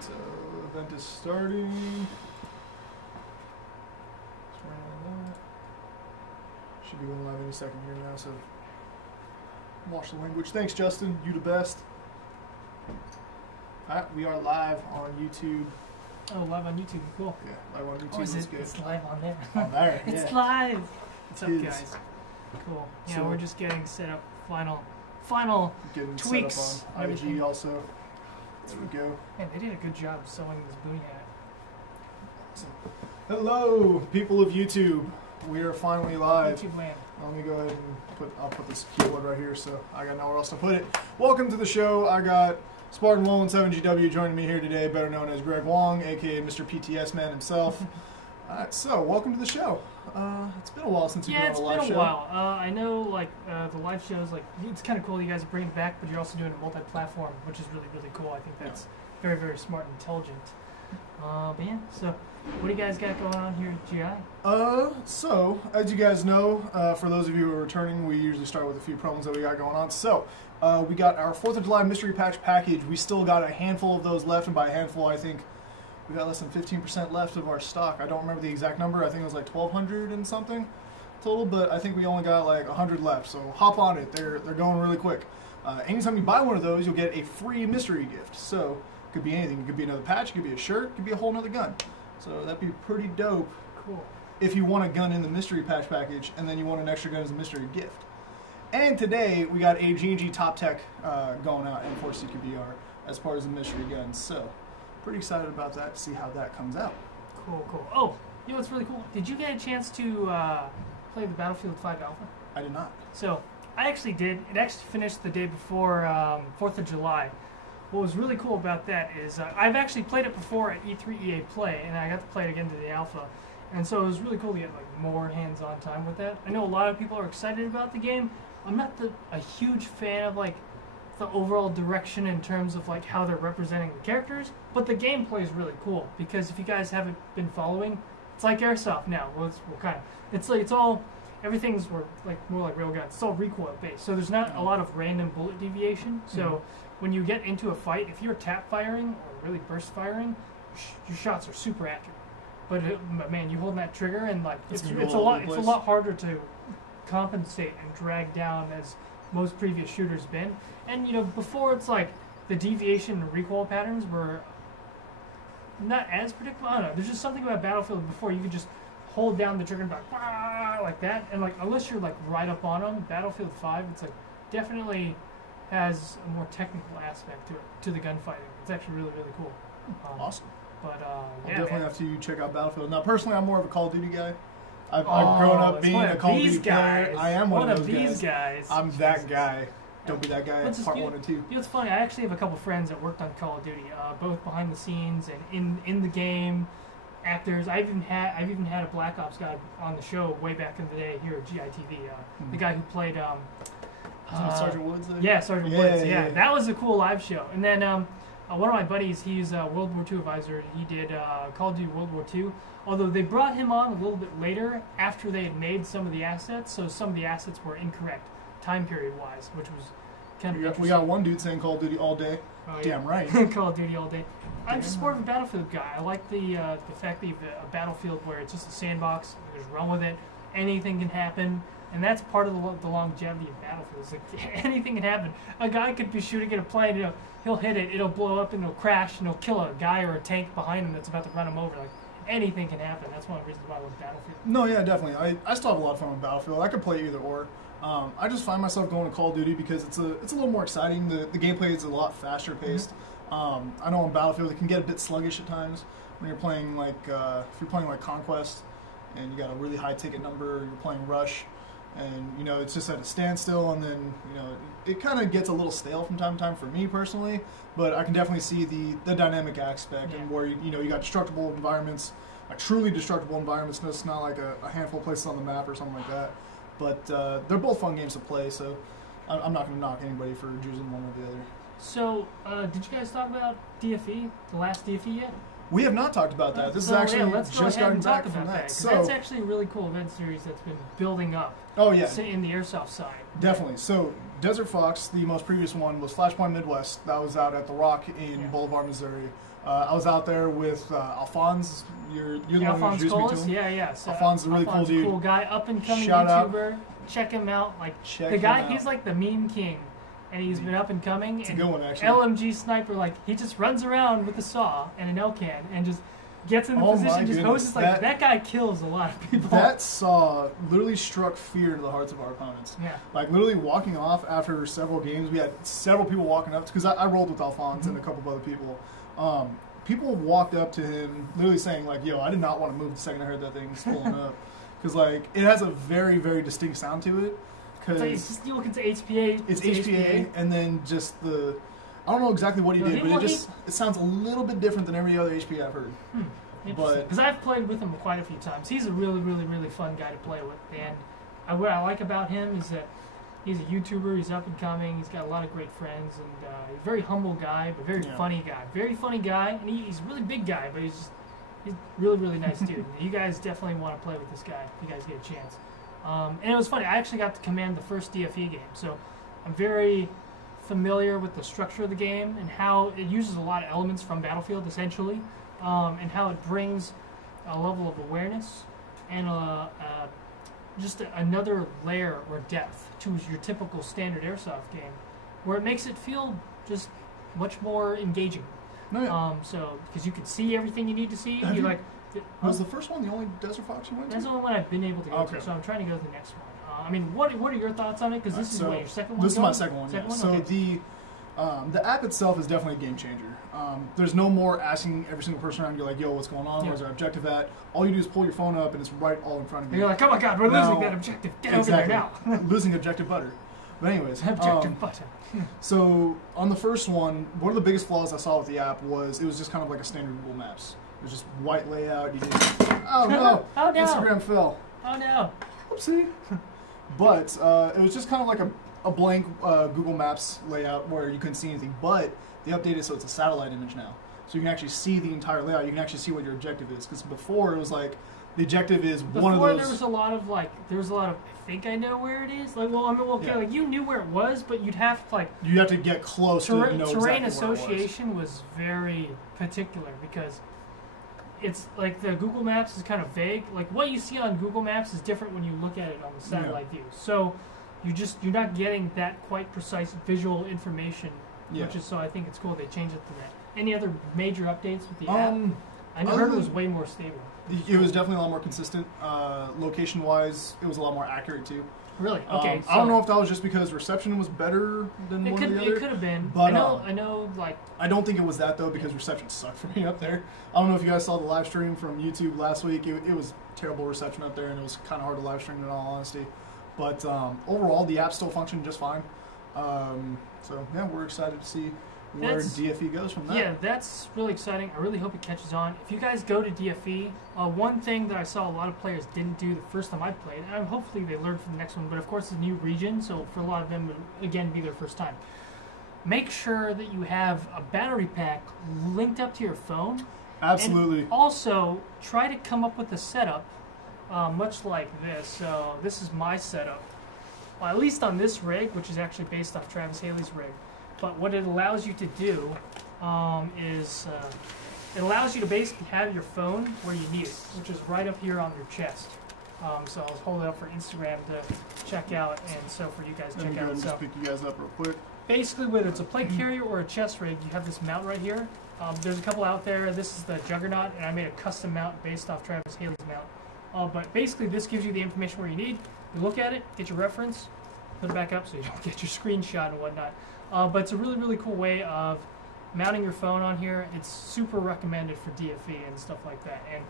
So, event is starting. Should be going live any second here now, so watch the language. Thanks, Justin. You the best. Alright, we are live on YouTube. Oh, live on YouTube. Cool. Yeah, live on YouTube. Oh, is it? Good. It's live on there. On there, yeah. It's live. What's up, It is. guys? Cool. Yeah, So- we're just getting set up. Final Getting tweaks. set up on IG everything. also. There we go. Man, they did a good job sewing this booty hat. Hello, people of YouTube. We are finally live. YouTube land. Let me go ahead and I'll put this keyboard right here so I got nowhere else to put it. Welcome to the show. I got Spartan117GW joining me here today, better known as Greg Wong, aka Mr. PTS Man himself. Alright, so welcome to the show. It's been a while since you've been on a live show. Yeah, it's been a while. I know, like, the live shows, like, it's kind of cool you guys are bringing it back, but you're also doing it multi-platform, which is really, really cool. I think that's very, very smart and intelligent. But yeah, so what do you guys got going on here at GI? So, as you guys know, for those of you who are returning, we usually start with a few promos that we got going on. So, we got our 4th of July mystery patch package. We still got a handful of those left, and by a handful, I think we got less than 15% left of our stock. I don't remember the exact number. I think it was like 1,200 and something total, but I think we only got like 100 left. So hop on it. They're going really quick. Anytime you buy one of those, you'll get a free mystery gift. So it could be anything. It could be another patch. It could be a shirt. It could be a whole nother gun. So that'd be pretty dope. Cool. If you want a gun in the mystery patch package, and then you want an extra gun as a mystery gift. And today we got a G&G Top Tech going out in 4 CQBR as part of the mystery guns. So pretty excited about that to see how that comes out. Cool, cool. Oh, you know what's really cool? Did you get a chance to play the Battlefield 5 Alpha? I did not. So, I actually did. It actually finished the day before 4th of July. What was really cool about that is I've actually played it before at E3 EA Play, and I got to play it again to the Alpha. And so it was really cool to get like more hands-on time with that. I know a lot of people are excited about the game. I'm not a huge fan of like the overall direction in terms of like how they're representing the characters, but the gameplay is really cool because if you guys haven't been following, it's like Airsoft now. Well, it's all everything's more like railguns. It's all recoil based, so there's not a lot of random bullet deviation. So when you get into a fight, if you're tap firing or really burst firing, your shots are super accurate. But man, you hold that trigger and like it's a lot harder to compensate and drag down as most previous shooters been. And you know, before it's like the deviation and recoil patterns were not as predictable. I don't know. There's just something about Battlefield before you could just hold down the trigger and like that. And like unless you're like right up on them, Battlefield 5, it's like definitely has a more technical aspect to it, to the gunfighting. It's actually really, really cool. Awesome. But I'll yeah, definitely have to check out Battlefield. Now, personally, I'm more of a Call of Duty guy. I've Oh, grown up it's being one a of Call of these Duty player. guys. I am one of those these guys. I'm that guy. Don't be that guy. What's this- Part 1 and 2. You know, it's funny. I actually have a couple friends that worked on Call of Duty, both behind the scenes and in the game, actors. I've even had a Black Ops guy on the show way back in the day here at GITV. The guy who played Sergeant Woods. yeah, Sergeant Woods. Yeah. That was a cool live show. And then one of my buddies, he's a World War II advisor. He did Call of Duty World War II. Although they brought him on a little bit later after they had made some of the assets, so some of the assets were incorrect time period wise, which was kind of interesting. We got one dude saying Call of Duty all day. Oh, yeah. Damn right. Call of Duty all day. I'm just more of a Battlefield guy. I like the fact that you have a Battlefield where it's just a sandbox. You just run with it. Anything can happen. And that's part of the longevity of Battlefield. It's like anything can happen. A guy could be shooting at a plane, you know, he'll hit it, it'll blow up, and it'll crash, and it'll kill a guy or a tank behind him that's about to run him over. Like, anything can happen. That's one of the reasons why I love Battlefield. No, yeah, definitely. I still have a lot of fun with Battlefield. I could play either or. I just find myself going to Call of Duty because it's a little more exciting. The gameplay is a lot faster paced. I know on Battlefield it can get a bit sluggish at times when you're playing like if you're playing like Conquest and you got a really high ticket number. You're playing Rush. And, you know, it's just at a standstill, and then, you know, it kind of gets a little stale from time to time for me personally, but I can definitely see the dynamic aspect and where, you know, you got destructible environments, like truly destructible environments. It's not like a handful of places on the map or something like that, but they're both fun games to play, so I'm not going to knock anybody for choosing one or the other. So, did you guys talk about DFE, the last DFE yet? We have not talked about that. This is actually let's go just ahead gotten and talk back about from that. So that's actually a really cool event series that's been building up. Oh yeah, In the Airsoft side. definitely. So Desert Fox, the most previous one, was Flashpoint Midwest. That was out at the Rock in Boulevard, Missouri. I was out there with Alphonse. You're the one who Alphonse introduced me to him. yeah. So Alphonse is a really cool dude. Cool guy, up and coming Shout out. YouTuber. Check him out. Check the guy, him out. he's like the meme king, and he's been up and coming. It's and a good one, actually. LMG sniper, he just runs around with a saw and an L-can and just gets in the position, just hoses that guy kills a lot of people. That saw literally struck fear to the hearts of our opponents. Yeah. Literally walking off after several games, we had several people walking up, because I rolled with Alphonse and a couple of other people. People walked up to him literally saying, yo, I did not want to move the second I heard that thing spooling up. Because, it has a very, very distinct sound to it. Because you look into HPA. It's HPA, and then just the... I don't know exactly what he did, but it sounds a little bit different than every other HPA I've heard. Because I've played with him quite a few times. He's a really, really, really fun guy to play with. And what I like about him is that he's a YouTuber, he's up and coming, he's got a lot of great friends, and he's a very humble guy, but very funny guy. Very funny guy, and he's a really big guy, but he's really, really nice dude. You guys definitely want to play with this guy if you guys get a chance. And it was funny, I actually got to command the first DFE game, so I'm very familiar with the structure of the game and how it uses a lot of elements from Battlefield, essentially, and how it brings a level of awareness and just another layer or depth to your typical standard Airsoft game, where it makes it feel just much more engaging. No, yeah. So, because you can see everything you need to see. Was the first one the only Desert Fox you went to? That's the only one I've been able to go to, so I'm trying to go to the next one. What are your thoughts on it? Because this is your second one? This is my second one, yeah. So okay. The app itself is definitely a game changer. There's no more asking every single person around you, yo, what's going on? Where's our objective at? All you do is pull your phone up, and it's right all in front of you. You're like, oh my god, we're losing that objective. Get over there now. Losing objective butter. But anyways. Objective butter. So on the first one, one of the biggest flaws I saw with the app was it was just kind of like a standard Google Maps. It was just white layout. You didn't... Oh no! Oh no! Instagram fell. Oh no! Whoopsie. But it was just kind of like a blank Google Maps layout where you couldn't see anything. But they updated so it's a satellite image now. So you can actually see the entire layout. You can actually see what your objective is. Because before it was the objective is one of those... Before there was a lot of I think I know where it is. You knew where it was, but you'd have to you have to get close to know exactly terrain where association was very particular because it's the Google Maps is kind of vague. What you see on Google Maps is different when you look at it on the satellite view. So you're not getting that quite precise visual information, which is so I think it's cool they changed it to that. Any other major updates with the app? I heard it was way more stable. It was definitely a lot more consistent. Location-wise, it was a lot more accurate too. Really? Okay. I don't know if that was just because reception was better than one or the other. It could have been. But I know. I don't think it was that though because reception sucked for me up there. I don't know if you guys saw the live stream from YouTube last week. It was terrible reception up there, and it was kind of hard to live stream in all honesty. But overall, the app still functioned just fine. So yeah, we're excited to see where DFE goes from that. Yeah, that's really exciting. I really hope it catches on. If you guys go to DFE, one thing that I saw a lot of players didn't do the first time I played, and hopefully they learned from the next one, but of course it's a new region, so for a lot of them it would again be their first time. Make sure that you have a battery pack linked up to your phone. Absolutely. And also, try to come up with a setup much like this. So this is my setup. Well, at least on this rig, which is actually based off Travis Haley's rig. But what it allows you to do is it allows you to basically have your phone where you need it, which is right up here on your chest. So I'll hold it up for Instagram to check out, and so for you guys to check out. Just pick you guys up real quick. Basically, whether it's a plate carrier or a chest rig, you have this mount right here. There's a couple out there. This is the Juggernaut, and I made a custom mount based off Travis Haley's mount. But basically, this gives you the information where you need. You look at it, get your reference, put it back up so you don't get your screenshot and whatnot. But it's a really, really cool way of mounting your phone on here. It's super recommended for DFE and stuff like that. And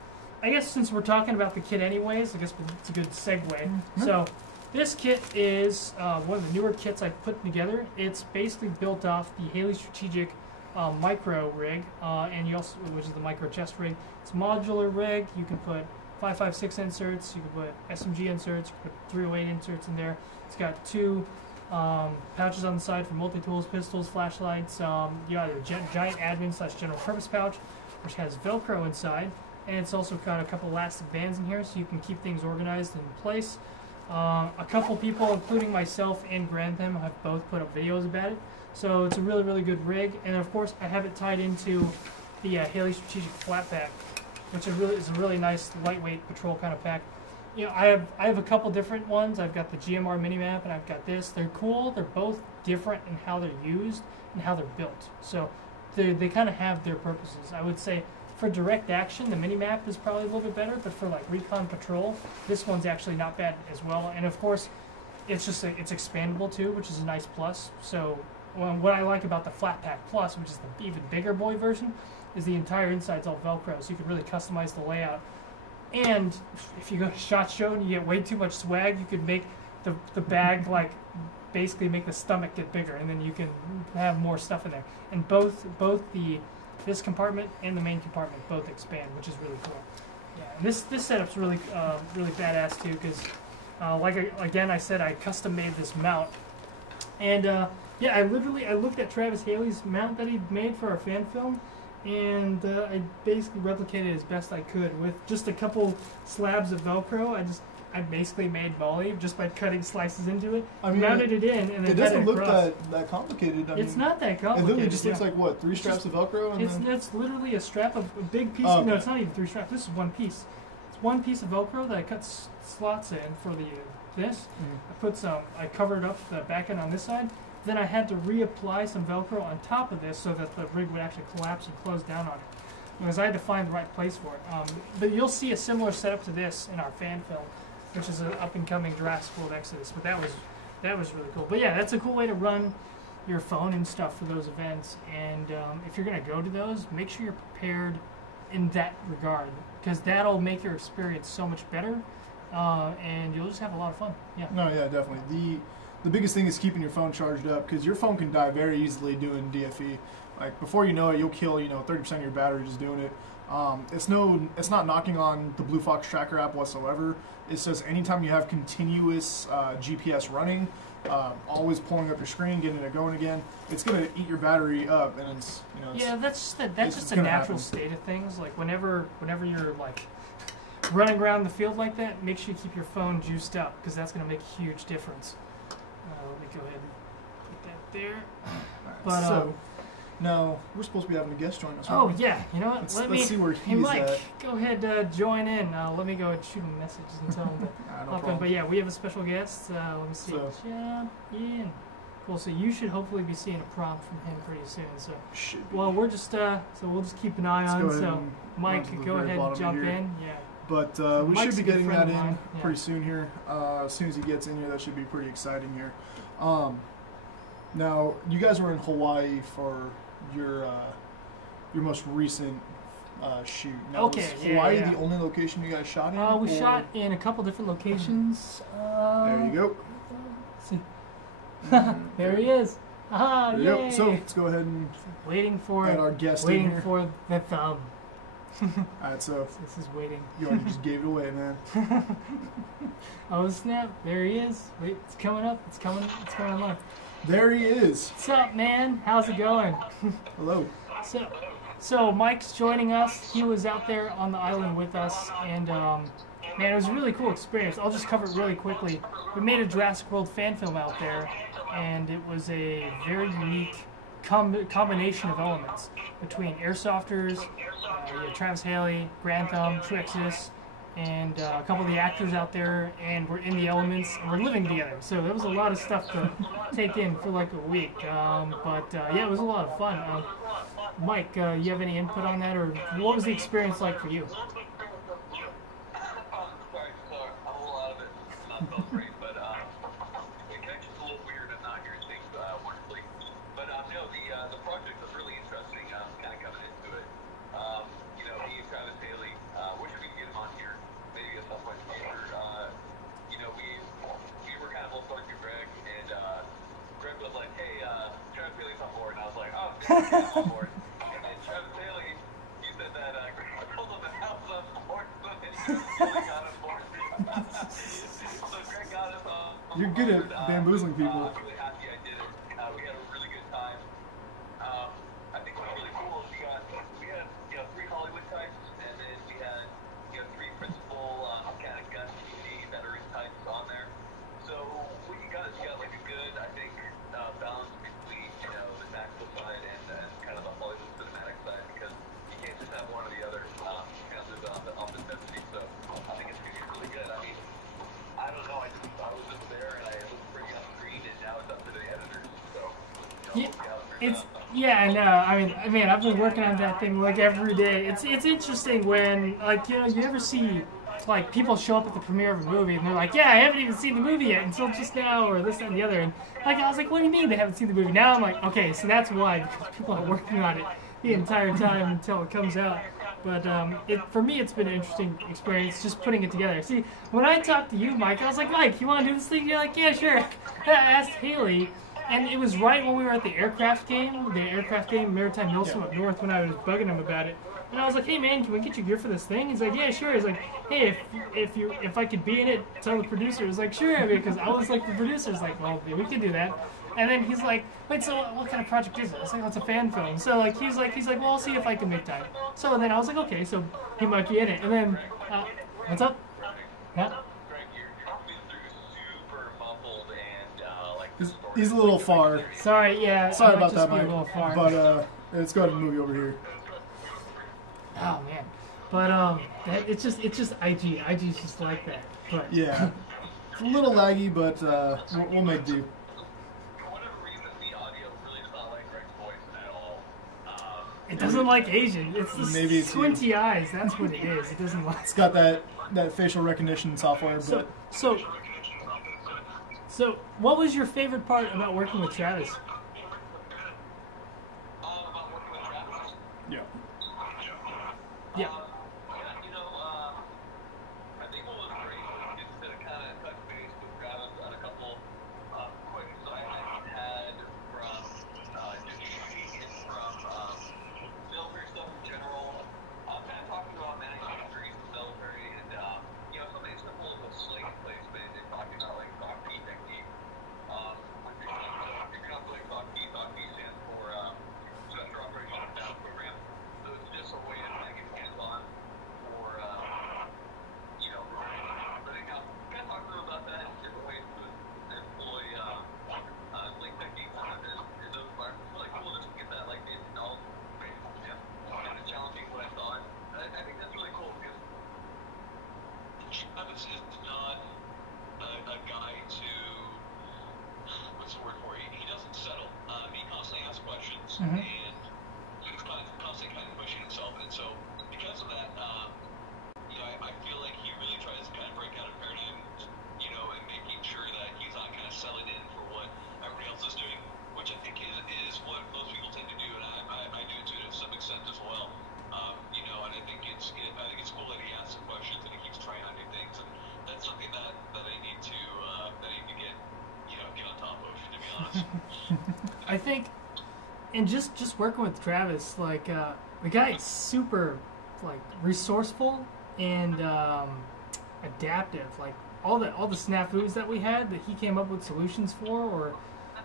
I guess since we're talking about the kit anyways, I guess it's a good segue. Mm-hmm. So this kit is one of the newer kits I've put together. It's basically built off the Haley Strategic micro rig, and you also, which is the micro chest rig. It's a modular rig. You can put 5.56 inserts, you can put SMG inserts, you can put 308 inserts in there. It's got two pouches on the side for multi-tools, pistols, flashlights. You got a giant admin / general purpose pouch. which has Velcro inside, and it's also got a couple elastic bands in here so you can keep things organized in place. A couple people, including myself and Grantham, have both put up videos about it. So it's a really, really good rig. And of course, I have it tied into the Haley Strategic Flat Pack, which is a really nice, lightweight patrol kind of pack. You know, I have a couple different ones. I've got the GMR Minimap, and I've got this. They're cool. They're both different in how they're used and how they're built. So they kind of have their purposes. I would say for direct action, the Minimap is probably a little bit better, but for like recon patrol, this one's actually not bad as well. And of course, it's it's expandable too, which is a nice plus. So what I like about the Flat Pack Plus, which is the even bigger boy version, is the entire inside's all Velcro, so you can really customize the layout. And if you go to SHOT Show and you get way too much swag, you could make the bag like basically make the stomach get bigger, and then you can have more stuff in there. And both this compartment and the main compartment both expand, which is really cool. Yeah, and this setup's really really badass too, because again I said I custom made this mount, and yeah, I looked at Travis Haley's mount that he made for our fan film, and I basically replicated as best I could with just a couple slabs of Velcro. I basically made Molly just by cutting slices into it, mounted it in, and then it doesn't look that complicated. It's not that complicated. It literally just looks like what, 3 straps of Velcro? And it's literally a strap of a big piece. Oh, okay. No, it's not even 3 straps. This is one piece. It's one piece of Velcro that I cut slots in for this. I covered up the back end on this side. Then I had to reapply some Velcro on top of this so that the rig would actually collapse and close down on it, because I had to find the right place for it. But you'll see a similar setup to this in our fan film, which is an up-and-coming Jurassic World Exodus. But that was really cool. But yeah, that's a cool way to run your phone and stuff for those events. And if you're going to go to those, make sure you're prepared in that regard, because that'll make your experience so much better, and you'll just have a lot of fun. Yeah. No, yeah, definitely. The biggest thing is keeping your phone charged up, because your phone can die very easily doing DFE. Like, before you know it, you'll kill 30% of your battery just doing it. It's not knocking on the Blue Fox Tracker app whatsoever. It's just anytime you have continuous GPS running, always pulling up your screen, getting it going again, it's gonna eat your battery up, and it's yeah, that's just a natural state of things. Like whenever you're like running around the field like that, make sure you keep your phone juiced up, because that's gonna make a huge difference. Let me go ahead and put that there. Right, but so now we're supposed to be having a guest join us. Oh right? yeah, you know what? Let's see where hey he's Mike, at. go ahead, join in. Let me go and shoot him messages and tell him to No hop in. problem. But yeah, we have a special guest. Let me see. So- Jump in. Cool. So you should hopefully be seeing a prompt from him pretty soon. So Should be. well, we're just so we'll just keep an eye Let's on. go ahead So and Mike, run to the go very ahead and bottom jump here. in. Yeah. But we Mike's should a be good getting friend that of in mine. Yeah. pretty soon here. As soon as he gets in here, that should be pretty exciting here. Now, you guys were in Hawaii for your most recent shoot. Now, Okay, was yeah, Hawaii yeah. the only location you guys shot in? We or- shot in a couple different locations. There you go. Let's see. There he is. Ah, There you go. yay. So let's go ahead and Waiting for add our guest in waiting here. for the thumb. All right, so This is waiting. you already just gave it away, man. Oh snap! There he is. Wait, it's coming up. It's coming on. There he is. What's up, man? How's it going? Hello. So Mike's joining us. He was out there on the island with us, and man, it was a really cool experience. I'll just cover it really quickly. We made a Jurassic World fan film out there, and it was a very unique combination of elements between airsofters, Travis Haley, Grantham, True Exodus, and a couple of the actors out there, and we're in the elements, and we're living together. So there was a lot of stuff to take in for like a week. But yeah, it was a lot of fun. Mike, you have any input on that, or what was the experience like for you? Sorry, a whole lot of it not felt great, but the connection's a little weird. I'm not hearing things wonderfully. But no, the project was really interesting. Kind of coming into it. Me and Travis Haley, wish we could get him on here maybe at some point in the future. We were kind of both going through Greg, and Greg was like, "Hey, Travis Haley's on board," and I was like, "Oh, I'm on board." And then Travis Haley, he said that Greg told him that I was on board, so then he got on board. So Greg got us on. You're good at bamboozling people. I'm really happy I did it. We had a really good time. I think what was really cool is we had 3 It's yeah, I know. I mean, I've been working on that thing like every day. It's interesting when like you ever see like people show up at the premiere of a movie and they're like, yeah, I haven't even seen the movie yet until just now, or this that, and the other. And like I was like, what do you mean they haven't seen the movie? Now I'm like, okay, so that's why, because people are working on it the entire time until it comes out. But for me, it's been an interesting experience just putting it together. See, when I talked to you, Mike, I was like, Mike, you want to do this thing? You're like, yeah, sure. I asked Haley, and it was right when we were at the aircraft game Maritime Milsom up north, when I was bugging him about it. And I was like, hey man, can we get your gear for this thing? He's like, yeah, sure. He's like, hey, if I could be in it, tell the producer. I was like, sure, because I was like the producer's like, well, yeah, we can do that. And then he's like, wait, so what kind of project is it? I was like, well, it's a fan film. So like he's like, well, I'll see if I can make time. So then I was like, okay, so he might be in it. And then, what's up? Yeah. He's a little far. Sorry, yeah. Sorry about that, Mike. But let's go ahead and move you over here. Oh man, but it's just IG. IG's just like that. But yeah, it's a little laggy, but we'll make do. For whatever reason, the audio really does not like Greg's voice at all. It doesn't like Asian. It's the Maybe squinty eyes. That's what it is. It doesn't like. It's got that facial recognition software, but So, what was your favorite part about working with Travis? About working with Travis? yeah. Yeah. I think what was great was just to kind of touch base with Travis on a couple questions that I had from shooting and from military stuff in general. Kind of talking about managing injuries in the military and something as simple as a sling placement and talking about like SOC-P technique. With your team. So if you're not doing SOC-P stands for Special Operations Down Program. So it's just a way to kind of get hands-on for, but anyhow, kind of talk to them about that and different ways to employ link techniques in those environments. It's really cool just to get that, like, knowledge base, kind of challenging what I thought. I think that's really cool because Travis is not a guy to, what's the word for it? He doesn't settle. He constantly asks questions and he's constantly kind of pushing himself. And so because of that, I feel like he really tries to kind of break out of paradigm, and making sure that he's not kind of selling in for what everybody else is doing, which I think is what most people tend to do, and I do too to some extent as well. And I think it's cool that he asks some questions and he keeps trying on new things, and that's something that I need to get on top of, to be honest. I think, and just working with Travis, like the guy is super like resourceful and adaptive. Like all the snafus that we had that he came up with solutions for, or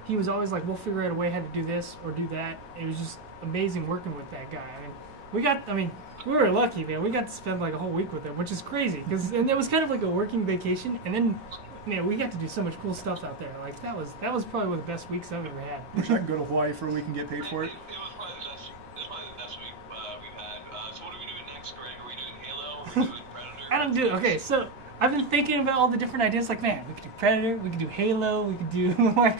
he was always like, we'll figure out a way how to do this or do that. It was just amazing working with that guy. We were lucky, man. We got to spend like a whole week with him, which is crazy. And it was kind of like a working vacation. And then, man, we got to do so much cool stuff out there. Like that was probably one of the best weeks I've ever had. Wish I could go to Hawaii for a week and get paid for it. It was probably the best week we've had. So what are we doing next, Greg? Are we doing Halo? Are we doing Predator? I don't do. Okay, so I've been thinking about all the different ideas. Like, man, we could do Predator, we could do Halo, we could do like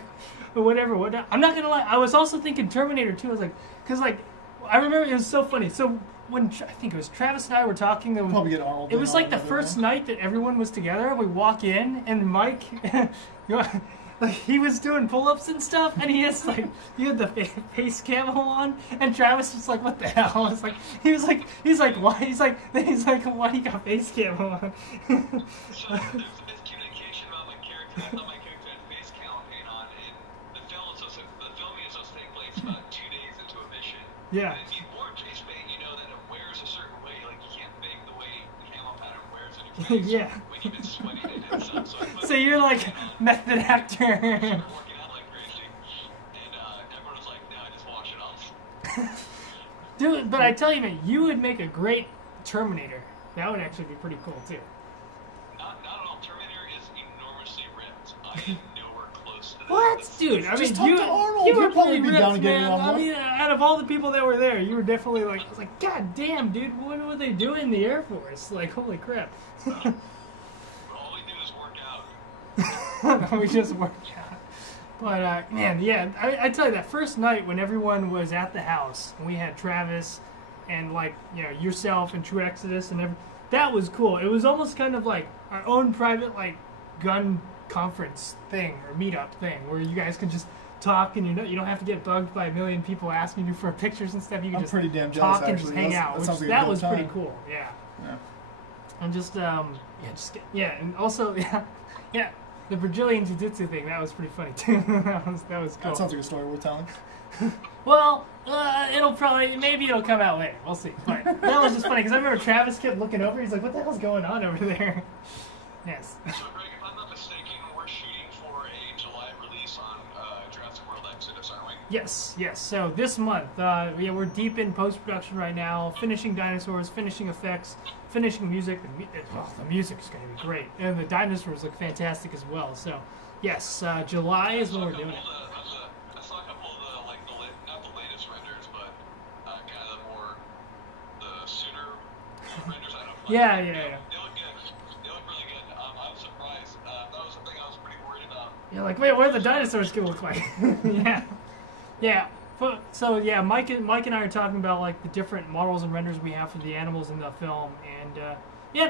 whatever. I'm not gonna lie. I was also thinking Terminator 2. I was like, because like I remember it was so funny. So when I think it was Travis and I were talking, Probably get Arnold. it was like the first night that everyone was together. We walk in and Mike, like he was doing pull-ups and stuff, and he had the face camo on, and Travis was like, "What the hell?" It's like he's like, "Why?" He's like, "Why do you got face camo on?" So there was a miscommunication about my character. I thought my character had face camo paint on, and the filming is supposed to take place about 2 days into a mission. Yeah. And if you wore face paint, you know that it wears a certain way. Like you can't fake the way the camo pattern wears on your face. Yeah. When you've been sweating it and stuff. So you're like method actor. Working out like crazy, and everyone was like, "No, just wash it off." Dude, but I tell you, man, you would make a great Terminator. That would actually be pretty cool too. Not at all. Terminator is enormously ripped. I am nowhere close to that. What, dude? I mean, Just talk to Arnold. you were He'll probably pretty be down ripped, to get man. it on I one. mean, out of all the people that were there, you were definitely like, I was like, God damn, dude, what were they doing in the Air Force? Like, holy crap. All we do is work out. We just worked out. But man, yeah, I tell you that first night when everyone was at the house and we had Travis and like yourself and True Exodus and that was cool. It was almost kind of like our own private like gun conference thing or meetup thing where you guys can just talk and you don't have to get bugged by a million people asking you for pictures and stuff. You can I'm just pretty damn jealous, talk and just hang out. That was pretty cool. Yeah. And just and also yeah. The Brazilian Jiu-Jitsu thing, that was pretty funny too. that was cool. That sounds like a story worth telling. Well, maybe it'll come out later. We'll see. But that was just funny because I remember Travis kept looking over. He's like, "What the hell's going on over there?" Yes. So, Greg, if I'm not mistaken, we're shooting for a July release on Jurassic World Exodus, aren't we? Yes. So this month, we're deep in post-production right now, finishing dinosaurs, finishing effects, finishing music. The music's going to be great, and the dinosaurs look fantastic as well. So, yes, July is when we're doing it. I saw a couple of not the latest renders, but kind of the sooner renders. I don't know. Yeah. They look good. They look really good. I was surprised. That was something I was pretty worried about. You're like, wait, what are the dinosaurs going to look like? Yeah. So yeah, Mike and I are talking about like the different models and renders we have for the animals in the film, and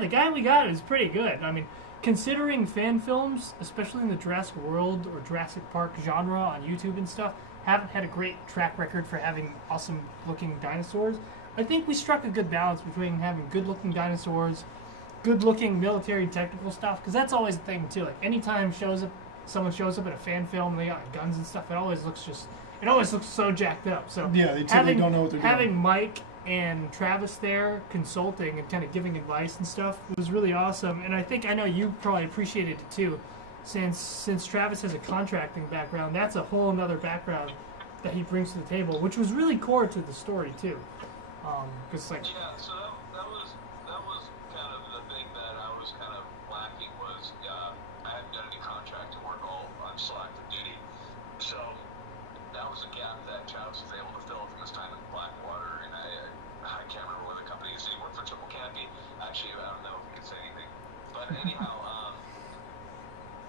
the guy we got is pretty good. I mean, considering fan films, especially in the Jurassic World or Jurassic Park genre on YouTube and stuff, haven't had a great track record for having awesome looking dinosaurs. I think we struck a good balance between having good looking dinosaurs, good looking military technical stuff, because that's always the thing too. Like anytime someone shows up in a fan film and they got guns and stuff, it always looks so jacked up. So yeah, they totally don't know what they're doing. Having Mike and Travis there consulting and kind of giving advice and stuff was really awesome. And I know you probably appreciated it too, since Travis has a contracting background. That's a whole another background that he brings to the table, which was really core to the story too. Because so that was kind of the thing that I was kind of lacking was I hadn't done any contracting work all on selective duty, so that was a gap that Travis was able to fill from his time in Blackwater, and I can't remember what the company is. He worked for Triple Canopy. Actually, I don't know if we can say anything, but anyhow,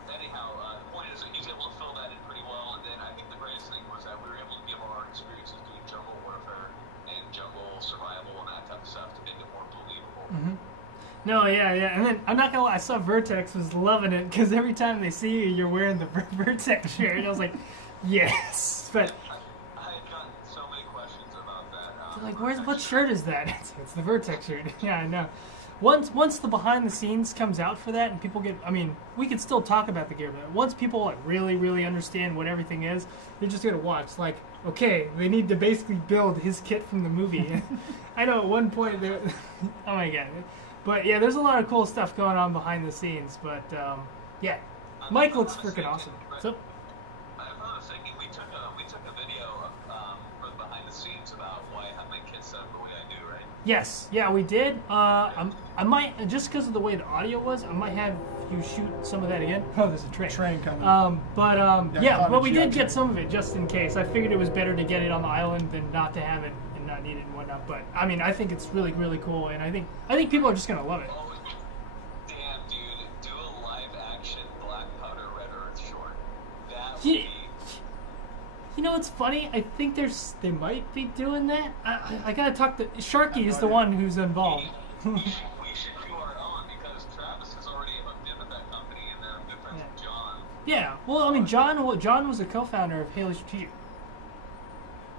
the point is that he's able to fill that in pretty well. And then I think the greatest thing was that we were able to give our experiences doing jungle warfare and jungle survival and that type of stuff to make it more believable. Mm-hmm. No, yeah. And then, I'm not going to lie, I saw Vertex was loving it, because every time they see you, you're wearing the Vertex shirt. And I was like, yes. But I had gotten so many questions about that. they're like, what shirt is that? It's the Vertex shirt. Yeah, I know. Once the behind the scenes comes out for that and people we could still talk about the gear, but once people like really understand what everything is, they're just going to watch. Like, okay, they need to basically build his kit from the movie. I know at one point, oh my god. But yeah, there's a lot of cool stuff going on behind the scenes, but yeah. Mike looks freaking awesome. So, I'm not mistaken, we took a video for the behind the scenes about how my kit set up the way I do, right? Yes, yeah, we did. I might, just because of the way the audio was, I might have you shoot some of that again. Oh, there's a train. Train coming. But we did get some of it just in case. I figured it was better to get it on the island than not to have it and not need it and whatnot. But I mean, I think it's really cool, and I think people are just gonna love it. Damn, dude, do a live action Black Powder Red Earth short. That would be... You know what's funny? I think they might be doing that. I gotta talk to Sharky is the one who's involved. we should do our own, because Travis is already hooked in with that company, and then I'm good friends with John. Yeah, well, I mean, John was a co-founder of Haley Strategic.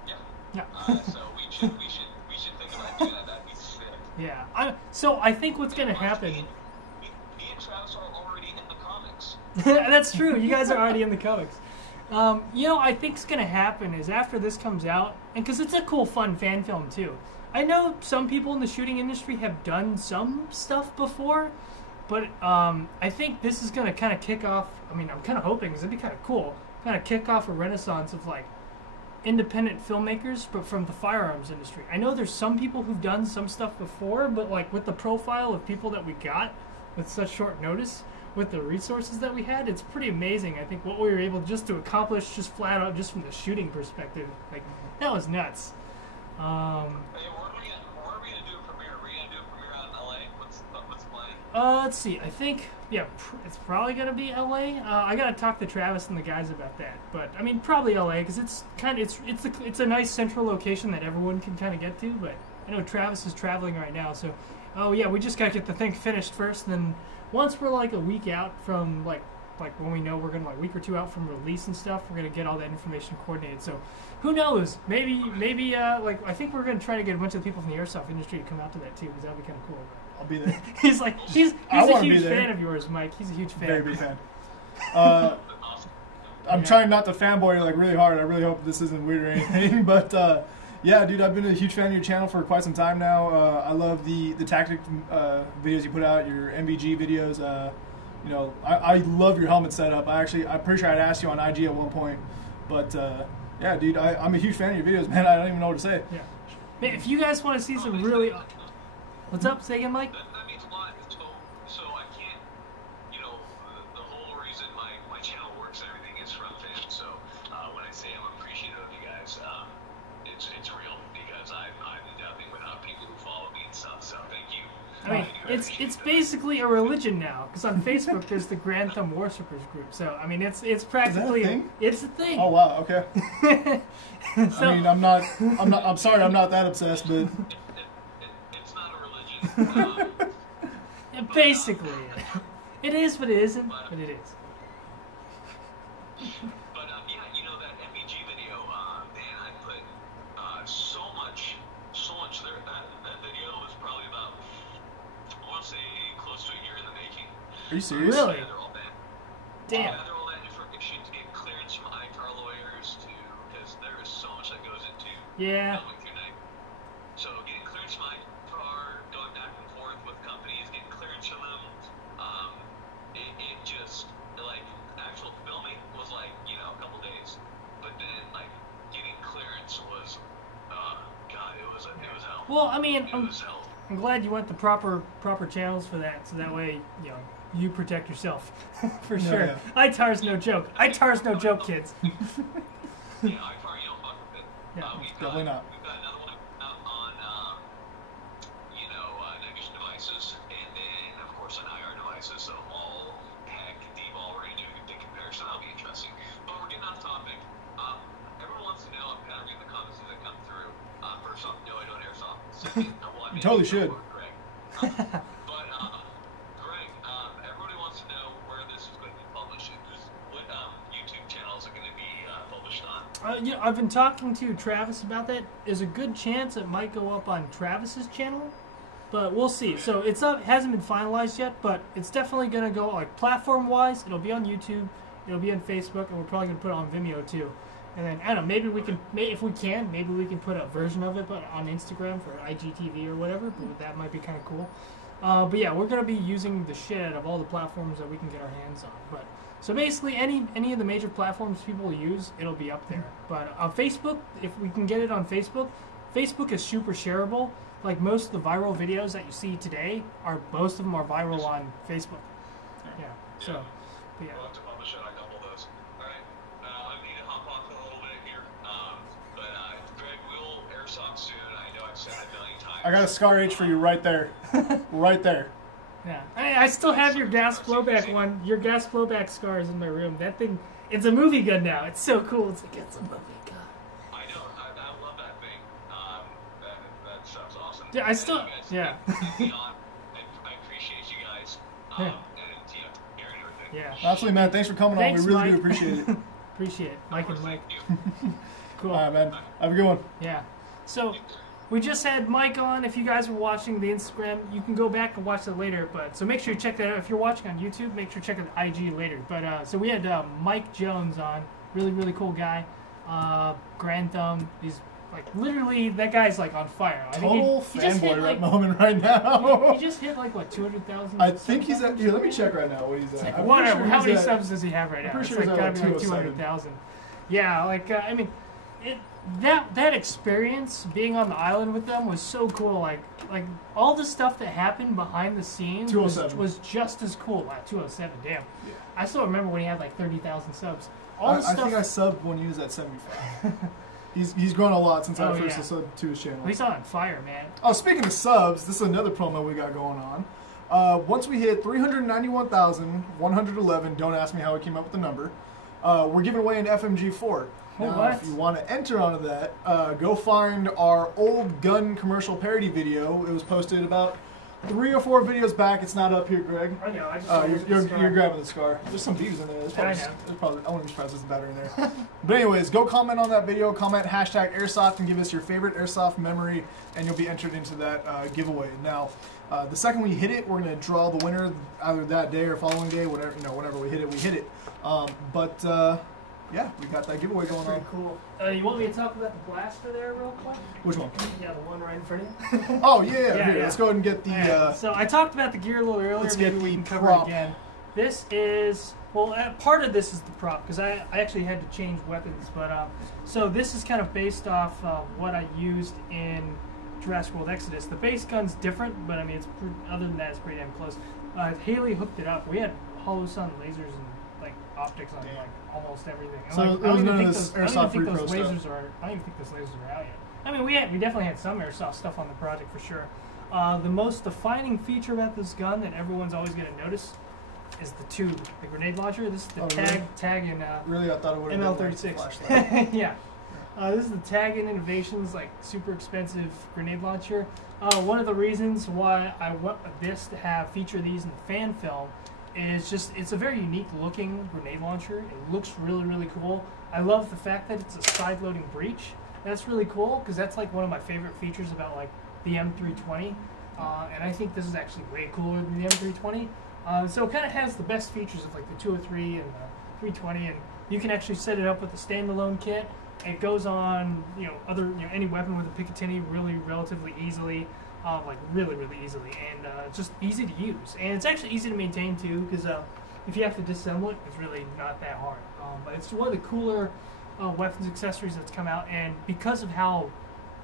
Yeah. So we should think about doing that. That'd be sick. Yeah. So I think what's gonna happen. Me and Travis are already in the comics. That's true. You guys are already in the comics. I think what's going to happen is after this comes out, and because it's a cool, fun fan film, too. I know some people in the shooting industry have done some stuff before, but I think this is going to kind of kick off, I'm kind of hoping, because it'd be kind of cool, kind of kick off a renaissance of, like, independent filmmakers, but from the firearms industry. I know there's some people who've done some stuff before, but, like, with the profile of people that we got with such short notice, with the resources that we had, it's pretty amazing. I think what we were able just to accomplish, just flat out, just from the shooting perspective, like that was nuts. Hey, what are we gonna do a premiere? Are we gonna do a premiere out in LA? What's the plan? Let's see. I think it's probably gonna be LA. I gotta talk to Travis and the guys about that. But I mean, probably LA because it's kind of it's a nice central location that everyone can kind of get to. But I know Travis is traveling right now, so we just gotta get the thing finished first. And then once we're like a week out from like when we know we're gonna like a week or two out from release and stuff, we're gonna get all that information coordinated. So who knows? Maybe like I think we're gonna try to get a bunch of people from the airsoft industry to come out to that too because that'd be kind of cool. I'll be there. he's a huge fan of yours, Mike. He's a huge fan. Very big fan. I'm trying not to fanboy like really hard. I really hope this isn't weird or anything, but yeah, dude, I've been a huge fan of your channel for quite some time now. I love the tactic videos you put out, your MVG videos. You know, I love your helmet setup. I'm pretty sure I'd asked you on IG at one point, but yeah, dude, I'm a huge fan of your videos, man. I don't even know what to say. Yeah, man, if you guys want to see some really, what's up? Say again, Mike. That means a lot. So I can't, you know, the whole reason my channel works and everything is from fans. So when I say I'm appreciative of you guys, it's real because I'm nothing without people who follow me and stuff. So thank you. I mean, it's basically a religion now because on Facebook there's the Grand Thumb Worshippers group. So I mean, it's practically it's a thing. Oh wow, okay. So, I mean, I'm sorry, I'm not that obsessed, but it's not a religion. Basically, it is, but it isn't. But it is. But yeah, you know that MVG video, man, I put so much there. That video was probably about, I want to say, close to a year in the making. Are you serious? Really? Gather all that. Damn. Gather all that information to get clearance from ITAR lawyers because there is so much that goes into Yeah. filming through night. So getting clearance from ITAR, going back and forth with companies, getting clearance from them, it just, like, actual filming was like, you know, a couple days. But then, like, getting clearance was, God, it was hell. Well, I mean, It was hell. I'm glad you went the proper channels for that, so that way, you know, you protect yourself for sure. Yeah. ITAR's no joke. ITAR's no joke, kids. Yeah, ITAR, you don't fuck with it. Yeah, definitely not. We've got another one out on, night vision devices, and then, of course, on IR devices, so all heck, D-ball, we're going to do a big comparison. That'll be interesting. But we're getting off topic. Everyone wants to know, I'm kind of reading the comments as they come through. First off, no, I don't airsoft. Second, You totally should. Greg. But, Greg, everybody wants to know where this is going to be published. What YouTube channels are going to be published on? Yeah, I've been talking to Travis about that. There's a good chance it might go up on Travis's channel, but we'll see. So it's up, hasn't been finalized yet, but it's definitely going to go, like, platform-wise, it'll be on YouTube, it'll be on Facebook, and we're probably going to put it on Vimeo, too. And then, I don't know, maybe we can, if we can, maybe we can put a version of it but on Instagram for IGTV or whatever, but that might be kind of cool. But yeah, we're going to be using the shit out of all the platforms that we can get our hands on. But so basically, any of the major platforms people use, it'll be up there. But on Facebook, if we can get it on Facebook, Facebook is super shareable. Like most of the viral videos that you see today, most of them are viral on Facebook. Yeah, so, yeah. We'll have to publish it on a couple of those. All right. I need to hop off a little bit here. But Greg, we'll airsoft soon. I know I've said it a million times. I got a Scar H for you right there. Right there. Yeah, I still have your gas flowback one. Your gas flowback scar is in my room. That thing, it's a movie gun now. It's so cool. It's like, it's a movie gun. I know. I love that thing. That stuff's awesome. Yeah, I still, yeah. I appreciate you guys. Yeah. And, hearing everything. Yeah. Absolutely, man. Thanks for coming Thanks, on. We really Mike. do appreciate it. Appreciate it. Mike and Mike. Thank you. Cool. All right, man. Have a good one. Yeah. So, we just had Mike on. If you guys were watching the Instagram, you can go back and watch that later. But so make sure you check that out. If you're watching on YouTube, make sure you check out the IG later. But so we had Mike Jones on. Really cool guy. Grand Thumb. He's like literally that guy's like on fire. I think Total he just hit, fanboy like, moment right now. he just hit like what 200,000. I think he's at. Here, let me check right now what he's at. I'm pretty Whatever. sure How he's many at- subs does he have right now? pretty It's sure like he's at, gotta be like 207. 200,000. Yeah, like I mean, that experience being on the island with them was so cool. Like all the stuff that happened behind the scenes 207. was just as cool. Wow, 207. Damn. Yeah. I still remember when he had like 30,000 subs. All I the stuff. think I subbed when he was at 75. He's grown a lot since I first subbed to his channel. He's on fire, man. Oh, speaking of subs, this is another promo we got going on. Once we hit 391,111, don't ask me how we came up with the number, we're giving away an FMG4. Now, if you want to enter onto that, go find our old gun commercial parody video. It was posted about 3 or 4 videos back. It's not up here, Greg. I know. You're grabbing the scar. There's some bees in there. I wouldn't be surprised there's a battery in there. But anyways, go comment on that video. Comment #Airsoft and give us your favorite Airsoft memory, and you'll be entered into that giveaway. Now, the second we hit it, we're going to draw the winner either that day or following day, whatever. Whenever we hit it, we hit it. Yeah, we got that giveaway going on. Pretty cool. You want me to talk about the blaster there real quick? Which one? Yeah, the one right in front of you. Oh, yeah. Here, let's go ahead and get the... So I talked about the gear a little earlier. Let's Maybe get we the can cover prop. it again. This is... Well, part of this is the prop, because I actually had to change weapons. But so this is kind of based off what I used in Jurassic World Exodus. The base gun's different, but I mean, other than that, it's pretty damn close. Haley hooked it up. We had hollow sun lasers and optics on like almost everything. So like, it was none of this Airsoft Free Pro stuff. I don't even think those lasers are out yet. I mean, we definitely had some Airsoft stuff on the project for sure. The most defining feature about this gun that everyone's always going to notice is the tube, the grenade launcher. This is the tag in really, I thought it would have ML36. Yeah. This is the Tag in Innovations, like super expensive grenade launcher. One of the reasons why I want this to feature these in the fan film is just it's a very unique looking grenade launcher. It looks really, really cool. I love the fact that it's a side loading breech. That's really cool because that's like one of my favorite features about like the M320. And I think this is actually way cooler than the M320. So it kind of has the best features of like the 203 and the 320, and you can actually set it up with a standalone kit. It goes on, any weapon with a Picatinny relatively easily. Like really, really easily, and it's just easy to use, and it's actually easy to maintain too. Because if you have to disassemble it, it's really not that hard. But it's one of the cooler weapons accessories that's come out, and because of how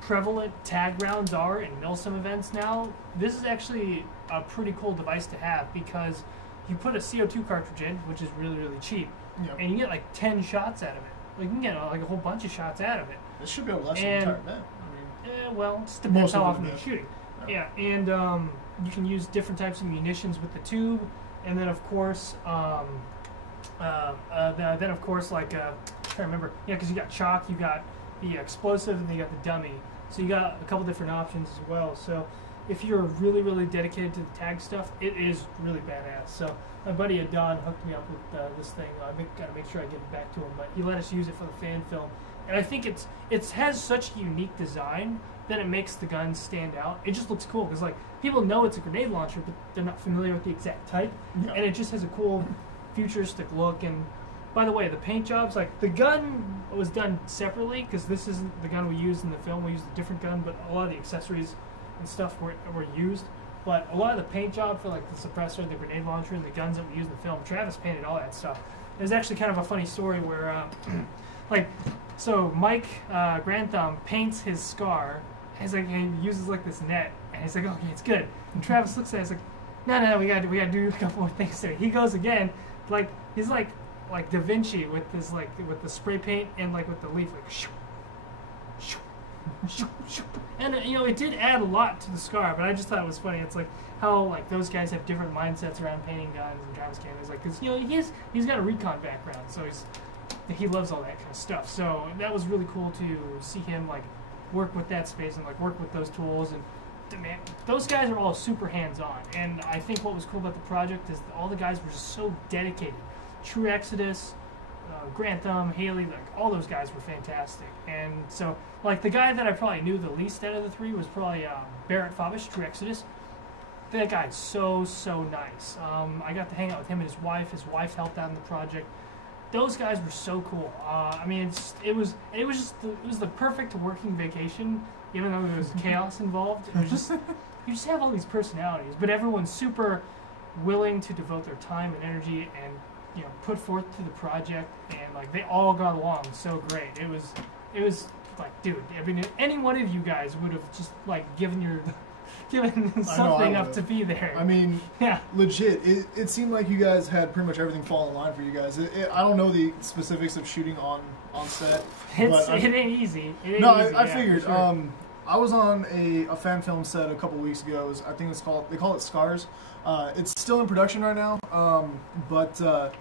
prevalent tag rounds are in milsim events now, this is actually a pretty cool device to have because you put a CO2 cartridge in, which is really, really cheap, and you get like 10 shots out of it. Like you can get like a whole bunch of shots out of it. It should be able to last the entire day. Well, it just depends how often you're shooting. Yeah, and you can use different types of munitions with the tube, and then of course, I'm trying to remember, because you got chalk, you got the explosive, and then you got the dummy. So you got a couple different options as well. So if you're really, really dedicated to the tag stuff, it is really badass. So my buddy Adon hooked me up with this thing. I've got to make sure I give it back to him, but he let us use it for the fan film, and I think it has such a unique design that it makes the gun stand out. It just looks cool because like people know it's a grenade launcher, but they're not familiar with the exact type, and it just has a cool futuristic look. And by the way, the paint jobs, like the gun was done separately because this isn't the gun we used in the film. We used a different gun, but a lot of the accessories and stuff were used. But a lot of the paint job for like the suppressor, the grenade launcher, and the guns that we used in the film, Travis painted all that stuff. There's actually kind of a funny story where, so Mike Grantham paints his scar. He's like, he uses like this net, and he's like, okay, it's good. And Travis looks at it, he's like, no, we gotta do a couple more things there. He goes again, like he's like Da Vinci with this with the spray paint and like with the leaf, like shoo, shoo, shoo, shoo. And it did add a lot to the scar, but I just thought it was funny. It's like how like those guys have different mindsets around painting guns, and Travis can is like, because he's got a recon background, so he loves all that kind of stuff. So that was really cool to see him like work with that space and like work with those tools. And man, those guys are all super hands-on, and I think what was cool about the project is that all the guys were just so dedicated. True Exodus, Grantham, Haley, like all those guys were fantastic. And so like the guy that I probably knew the least out of the three was probably Barrett Fabish, True Exodus. That guy's so nice. I got to hang out with him and his wife. His wife helped out in the project. Those guys were so cool. I mean, it was the perfect working vacation, even though there was chaos involved. It was just you just have all these personalities, but everyone's super willing to devote their time and energy and put forth to the project, and like they all got along so great. It was like, dude, I mean, any one of you guys would have just like given something up to be there. I mean, yeah, legit. It seemed like you guys had pretty much everything fall in line for you guys. I don't know the specifics of shooting on set. It ain't easy. I figured. Sure. I was on a fan film set a couple weeks ago. I think they call it Scars. It's still in production right now, but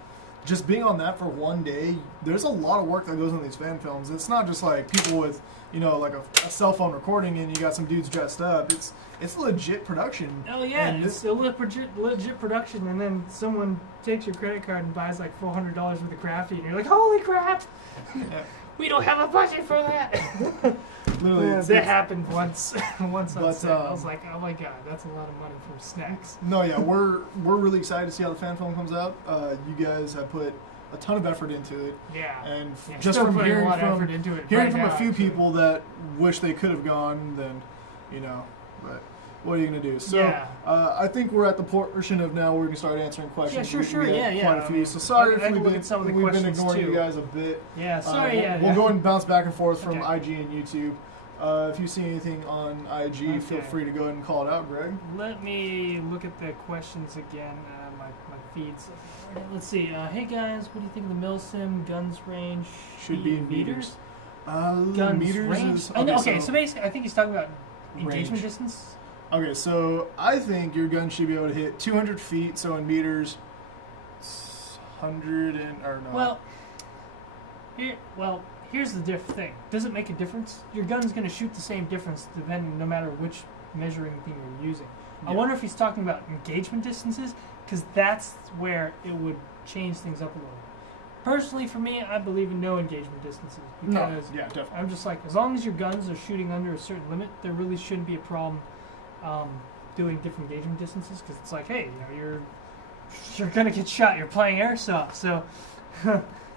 just being on that for one day, there's a lot of work that goes into these fan films. It's not just like people with, like a cell phone recording and you got some dudes dressed up. It's legit production. Oh yeah, it's a legit production, and then someone takes your credit card and buys like $400 worth of crafty, and you're like, holy crap! Yeah. We don't have a budget for that. Literally, that happened once on set. I was like, oh my god, that's a lot of money for snacks. No, yeah, we're really excited to see how the fan film comes out. You guys have put a ton of effort into it. Yeah. And yeah, just from hearing from now, a few people that wish they could have gone, then, but what are you going to do? So, yeah. I think we're at the portion of now where we can start answering questions. Yeah, sure, we yeah. Quite a few. So sorry if we've been ignoring too. you guys a bit. Yeah, sorry, We'll go and bounce back and forth from okay. IG and YouTube. If you see anything on IG, feel free to go ahead and call it out, Greg. Let me look at the questions again. My feeds. Let's see. Hey guys, what do you think of the Milsim guns range? Should be in meters. Guns meters range. is okay. So basically, I think he's talking about engagement range. distance. Okay, so I think your gun should be able to hit 200 feet. So in meters, 100 or no. Here's the thing. Does it make a difference? Your gun's going to shoot the same difference then no matter which measuring thing you're using. Yeah. I wonder if he's talking about engagement distances, because that's where it would change things up a little. Personally, for me, I believe in no engagement distances. Because yeah, definitely. I'm just like, as long as your guns are shooting under a certain limit, there really shouldn't be a problem doing different engagement distances, because it's like, hey, you're going to get shot. You're playing Airsoft, so...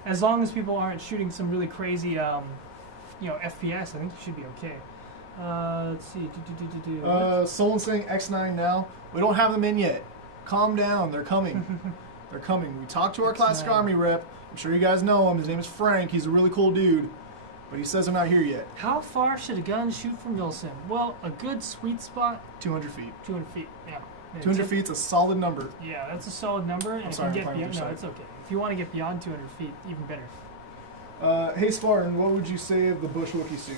As long as people aren't shooting some really crazy, FPS, I think you should be okay. Let's see. Someone's saying X9 now. We don't have them in yet. Calm down. They're coming. They're coming. We talked to our classic Army rep. I'm sure you guys know him. His name is Frank. He's a really cool dude. But he says they're not here yet. How far should a gun shoot from Milsim? Well, a good sweet spot... 200 feet. 200 feet, yeah. 200 feet's a solid number. Yeah, that's a solid number. And sorry, if you get beyond, no, it's okay. If you want to get beyond 200 feet, even better. Hey Spartan, what would you say of the Bush Wookiee suit?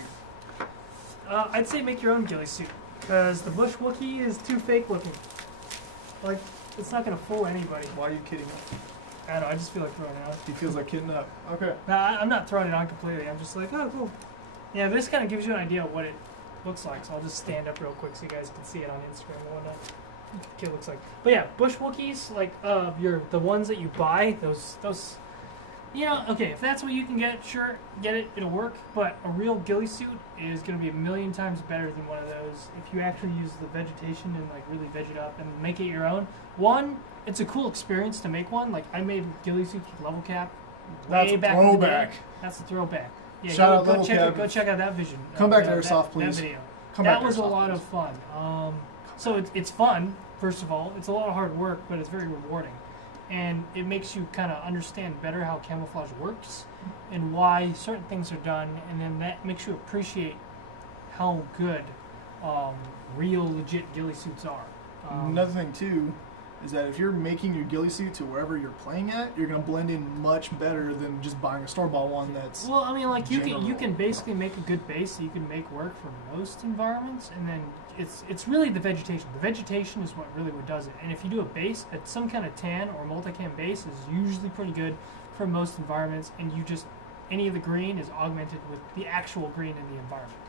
I'd say make your own ghillie suit, because the Bush Wookiee is too fake looking. Like, it's not going to fool anybody. Why are you kidding? I don't know, I just feel like throwing it on. He feels like kidding up. Okay. No, I'm not throwing it on completely. I'm just like, oh, cool. Yeah, but this kind of gives you an idea of what it looks like, so I'll just stand up real quick so you guys can see it on Instagram and whatnot. It looks like. But yeah, Bush Wookiees, like the ones that you buy, those okay, if that's what you can get, sure, get it, it'll work. But a real ghillie suit is going to be a million times better than one of those if you actually use the vegetation and like really veg it up and make it your own. One, it's a cool experience to make one. Like I made ghillie suits with level cap. That's a throwback. That's a throwback. Yeah, Shout out level cap. Go check out that vision. Come back to Airsoft, please. That video. That was a lot of fun. So it's fun, first of all. It's a lot of hard work, but it's very rewarding. And it makes you kind of understand better how camouflage works and why certain things are done, and then that makes you appreciate how good real, legit ghillie suits are. Another thing, too, is that if you're making your ghillie suit to wherever you're playing at, you're going to blend in much better than just buying a store-bought one that's... Well, I mean, like, you can basically make a good base that you can make work for most environments, and then it's really the vegetation. The vegetation is what really does it. And if you do a base, some kind of tan or multicam base is usually pretty good for most environments, and you just... any of the green is augmented with the actual green in the environment.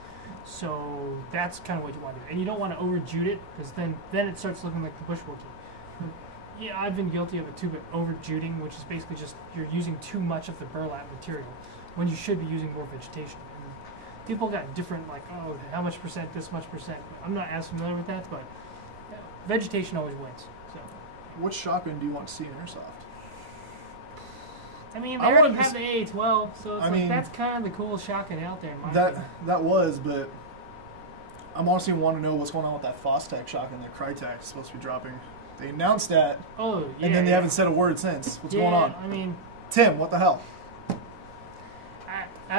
So that's kind of what you want to do. And you don't want to over-jute it, because then it starts looking like the Bush Wookiee. Yeah, I've been guilty of it too, but over-juting, which is basically just you're using too much of the burlap material when you should be using more vegetation. And people got different, like, oh, how much percent, this much percent. I'm not as familiar with that, but vegetation always wins. So, what shotgun do you want to see in Airsoft? I mean, they already have the A12, so it's that's kind of the coolest shotgun out there. In my opinion. That was, but I'm honestly want to know what's going on with that Fostech shotgun that Crytek is supposed to be dropping. They announced that, and then they haven't said a word since. What's going on? I mean, Tim, what the hell?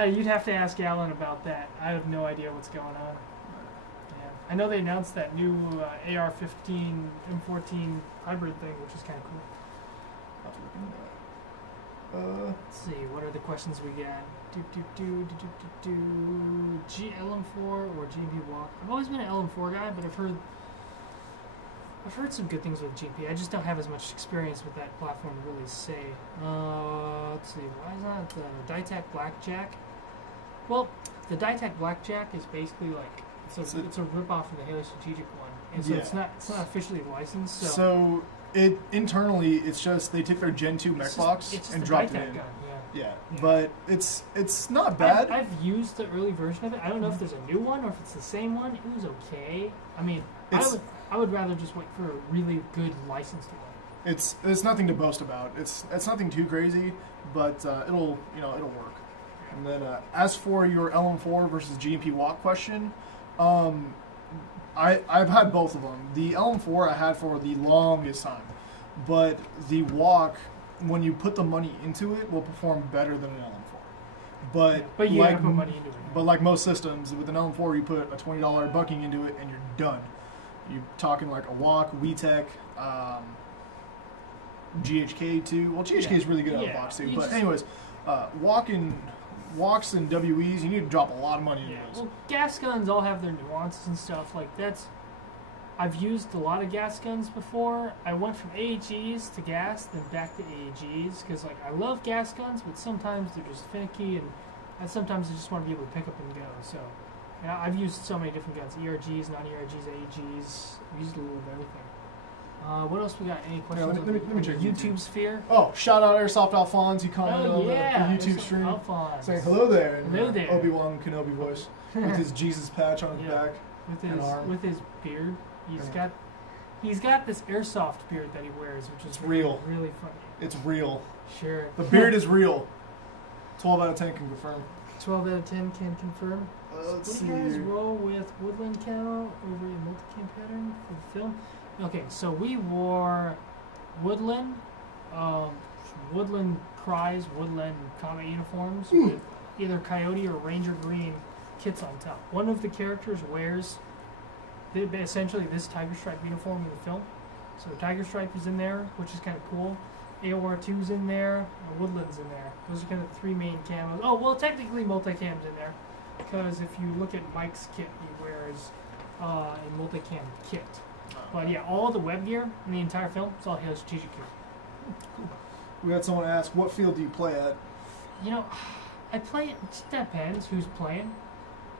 You'd have to ask Alan about that. I have no idea what's going on. Yeah. I know they announced that new AR-15 M14 hybrid thing, which is kind of cool. I'll have to look into that. Let's see, what are the questions we got? LM4 or GMP walk? I've always been an LM4 guy, but I've heard some good things with GMP. I just don't have as much experience with that platform to really say. Let's see, why is that the Ditec Blackjack? Well, the Ditec Blackjack is basically like it's a rip-off of the Halo Strategic one, and so it's not officially licensed. So it internally, it's just they take their Gen 2 mech box and drop it in. Gun, yeah, but it's not bad. I've used the early version of it. I don't know if there's a new one or if it's the same one. It was okay. I mean, I would rather just wait for a really good licensed one. It's nothing to boast about. It's nothing too crazy, but it'll work. And then as for your LM4 versus GMP walk question, I've had both of them. The LM4 I had for the longest time, but the walk, when you put the money into it, will perform better than an LM4. But you gotta put money into it. But like most systems, with an LM4, you put a $20 bucking into it and you're done. You're talking like a walk, WeTech, GHK too. Well, GHK is really good out of the box too. But anyways, walks and WEs, you need to drop a lot of money into those. Well, gas guns all have their nuances and stuff. Like I've used a lot of gas guns before. I went from AHEs to gas, then back to AHEs, because like I love gas guns, but sometimes they're just finicky, and sometimes I just want to be able to pick up and go. So I've used so many different guns: ERGs, non-ERGs, AHEs. I've used a little of everything. What else we got? Any questions? Let me check YouTube sphere. Oh, shout out Airsoft Alphonse. He commented on the YouTube Airsoft stream Alphonse. saying hello there in Hello there. Obi-Wan Kenobi voice with his Jesus patch on his back and arm. With his beard. He's got this Airsoft beard that he wears, which is real. Really funny. It's real. Sure. The beard is real. 12 out of 10 can confirm. 12 out of 10 can confirm. Let's see. What do you guys roll with Woodland camo over a multicam pattern for the film? Okay, so we wore Woodland, Woodland Cries, Woodland Combat uniforms with either Coyote or Ranger Green kits on top. One of the characters wears essentially this Tiger Stripe uniform in the film. So Tiger Stripe is in there, which is kind of cool. AOR2's in there, Woodland's in there. Those are kind of the three main camos. Oh, well, technically multicam's in there, because if you look at Mike's kit, he wears a multicam kit. But yeah, all the web gear in the entire film, it's all Halo Strategic gear. We had someone ask, what field do you play at? You know, I play, it depends who's playing.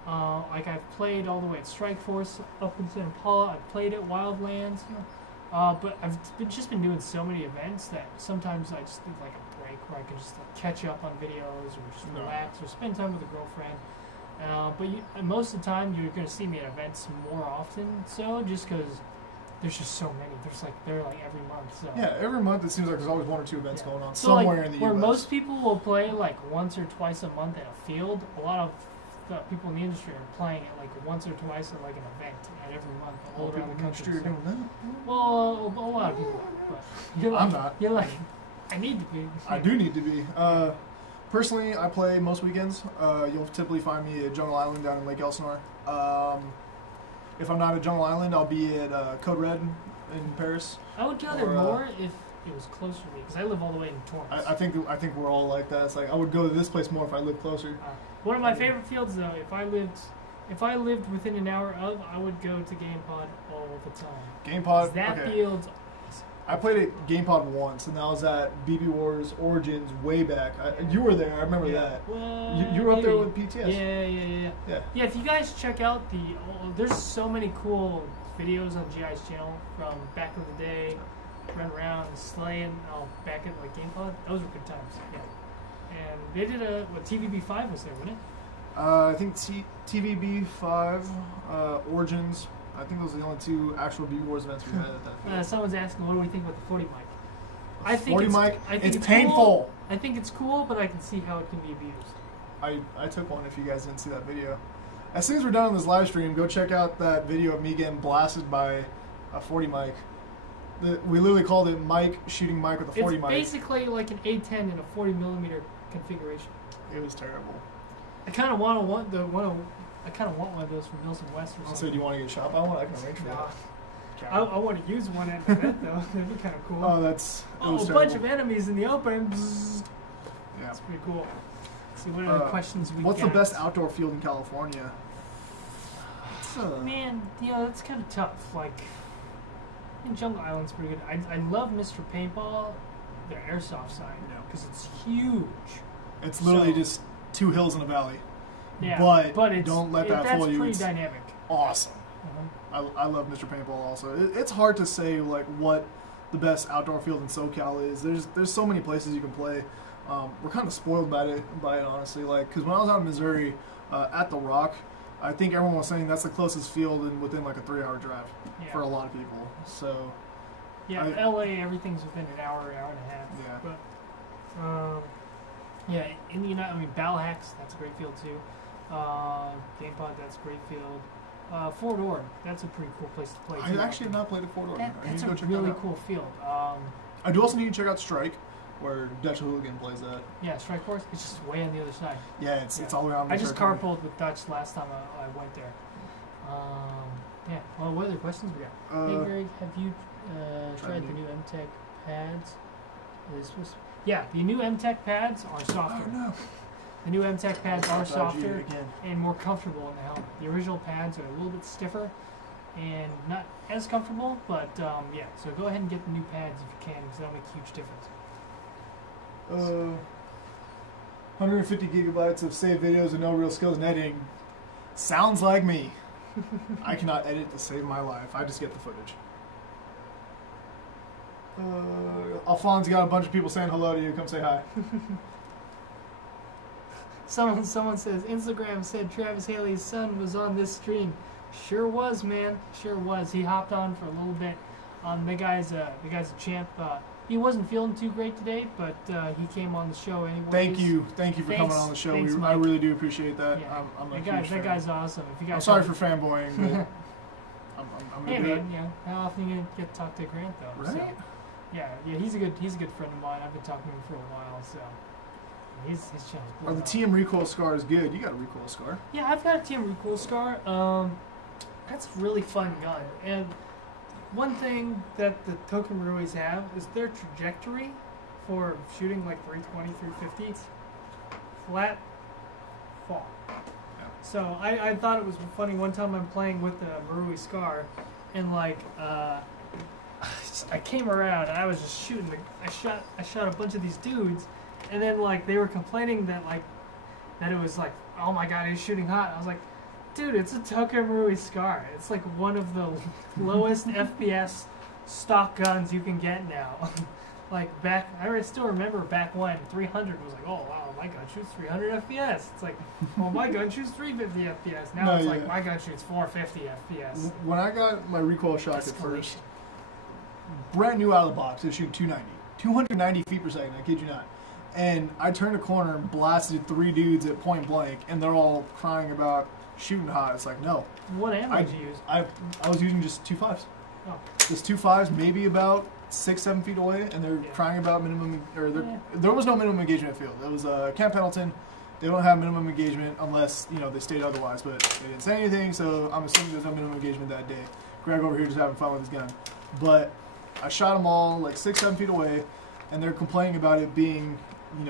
Like I've played all the way at Strike Force up in Santa Paula. I've played at Wildlands. But I've just been doing so many events that sometimes I just need like a break where I can just like, catch up on videos or just relax or spend time with a girlfriend. But most of the time you're going to see me at events more often. So just because there's just so many. They're like every month. So. Yeah, every month it seems like there's always one or two events going on so somewhere like, in the where US. Most people will play like once or twice a month at a field. A lot of the people in the industry are playing it like once or twice at like an event at every month all around the country. Doing that? Well, a lot of people are, but you're like, I'm not. You're like, I need to be. I do need to be. Personally, I play most weekends. You'll typically find me at Jungle Island down in Lake Elsinore. If I'm not at Jungle Island, I'll be at Code Red in Paris. I would go there more if it was closer to me, because I live all the way in Torrance. I think we're all like that. It's like I would go to this place more if I lived closer. One of my favorite fields, though, if I lived within an hour of, I would go to GamePod all the time. GamePod. That field's awesome. I played at GamePod once, and that was at BB Wars Origins way back. You were there. I remember that. Well, you were up there with PTS. Yeah. Yeah, if you guys check out there's so many cool videos on GI's channel from back in the day, run around and slaying back at like GamePod. Those were good times. Yeah. And they did TVB5 was there, wasn't it? I think TVB5, Origins. I think those are the only two actual BB Wars events we had at that field. Someone's asking, what do we think about the 40 mic? I think it's painful. Cool. I think it's cool, but I can see how it can be abused. I took one if you guys didn't see that video. As soon as we're done on this live stream, go check out that video of me getting blasted by a 40 mic. We literally called it Mike shooting Mike with a 40 mic. It's basically like an A10 in a 40mm configuration. It was terrible. I kind of want one of those from Mills and West or something. Also, do you want to get shot by one? I can arrange for that. I want to use one at the event though. That'd be kind of cool. Oh, a bunch of enemies in the open. Bzzz. That's pretty cool. Let's see what other questions we What's got. the best outdoor field in California? Man, that's kind of tough. Like, I think Jungle Island's pretty good. I love Mr. Paintball, their airsoft side, because it's huge. It's literally just 2 hills in a valley. Yeah, but don't let that fool you. That's pretty it's dynamic. Awesome. I love Mr. Paintball also. It's hard to say like what the best outdoor field in SoCal is. There's so many places you can play. We're kind of spoiled by it honestly. Like, because when I was out in Missouri at the Rock, I think everyone was saying that's the closest field and within like a 3-hour drive for a lot of people. So yeah, LA, everything's within an hour and a half. Yeah. But Indiana, Ballhacks, that's a great field too. Game Pod, that's a great field. Fort Ord, that's a pretty cool place to play. I actually have not played at Fort Ord. That's a really cool field. I do also need to check out Strike, where Dutch Hooligan plays at. Yeah, Strike Force. It's just way on the other side. Yeah, it's all around. I just carpooled with Dutch last time I went there. Well, what other questions we got? Hey Greg, have you tried the new MTech pads? Yeah, the new MTech pads are softer. Oh no. The new MTech pads are softer and more comfortable in the helmet. The original pads are a little bit stiffer and not as comfortable, but so go ahead and get the new pads if you can, because that'll make a huge difference. 150 gigabytes of saved videos with no real skills in editing. Sounds like me. I cannot edit to save my life. I just get the footage. Alphonse got a bunch of people saying hello to you. Come say hi. Someone says Instagram said Travis Haley's son was on this stream. Sure was, man. Sure was. He hopped on for a little bit. The guy's a champ. He wasn't feeling too great today, but he came on the show anyway. Thank you for coming on the show. I really do appreciate that. Yeah. I'm a huge fan. That guy's awesome. If you guys I'm sorry for fanboying, but I'm hey gonna man, how often you get to talk to Grant though? Right? So, yeah, he's a good friend of mine. I've been talking to him for a while, so his channel's Are the TM recoil scars good? You got a recoil scar. Yeah, I've got a TM recoil scar. That's a really fun gun, and one thing that the Tokamuruis have is their trajectory for shooting like 320, 350, flat fall. Yeah. So I thought it was funny. One time I'm playing with the Marui Scar, and like I came around and I was just shooting. I shot a bunch of these dudes, and then like they were complaining that it was like, oh my god, he's shooting hot. I was like, dude, it's a Tokamuru'i Scar. It's like one of the lowest FPS stock guns you can get now. Like I still remember back when 300 was like, oh wow, my gun shoots 300 FPS. It's like, well, my gun shoots 350 FPS. Now it's like, my gun shoots 450 FPS. When I got my recoil shock at first, brand new out of the box, it shoot 290 feet per second, I kid you not. And I turned a corner and blasted 3 dudes at point blank, and they're all crying about shooting hot. It's like, no. What ammo did you use? I was using just 2.5s. Oh. Just 2.5s, maybe about 6-7 feet away, and they're crying about minimum, there was no minimum engagement field. It was Camp Pendleton. They don't have minimum engagement unless they state otherwise, but they didn't say anything, so I'm assuming there's no minimum engagement that day. Greg over here just having fun with his gun. But I shot them all like 6-7 feet away, and they're complaining about it being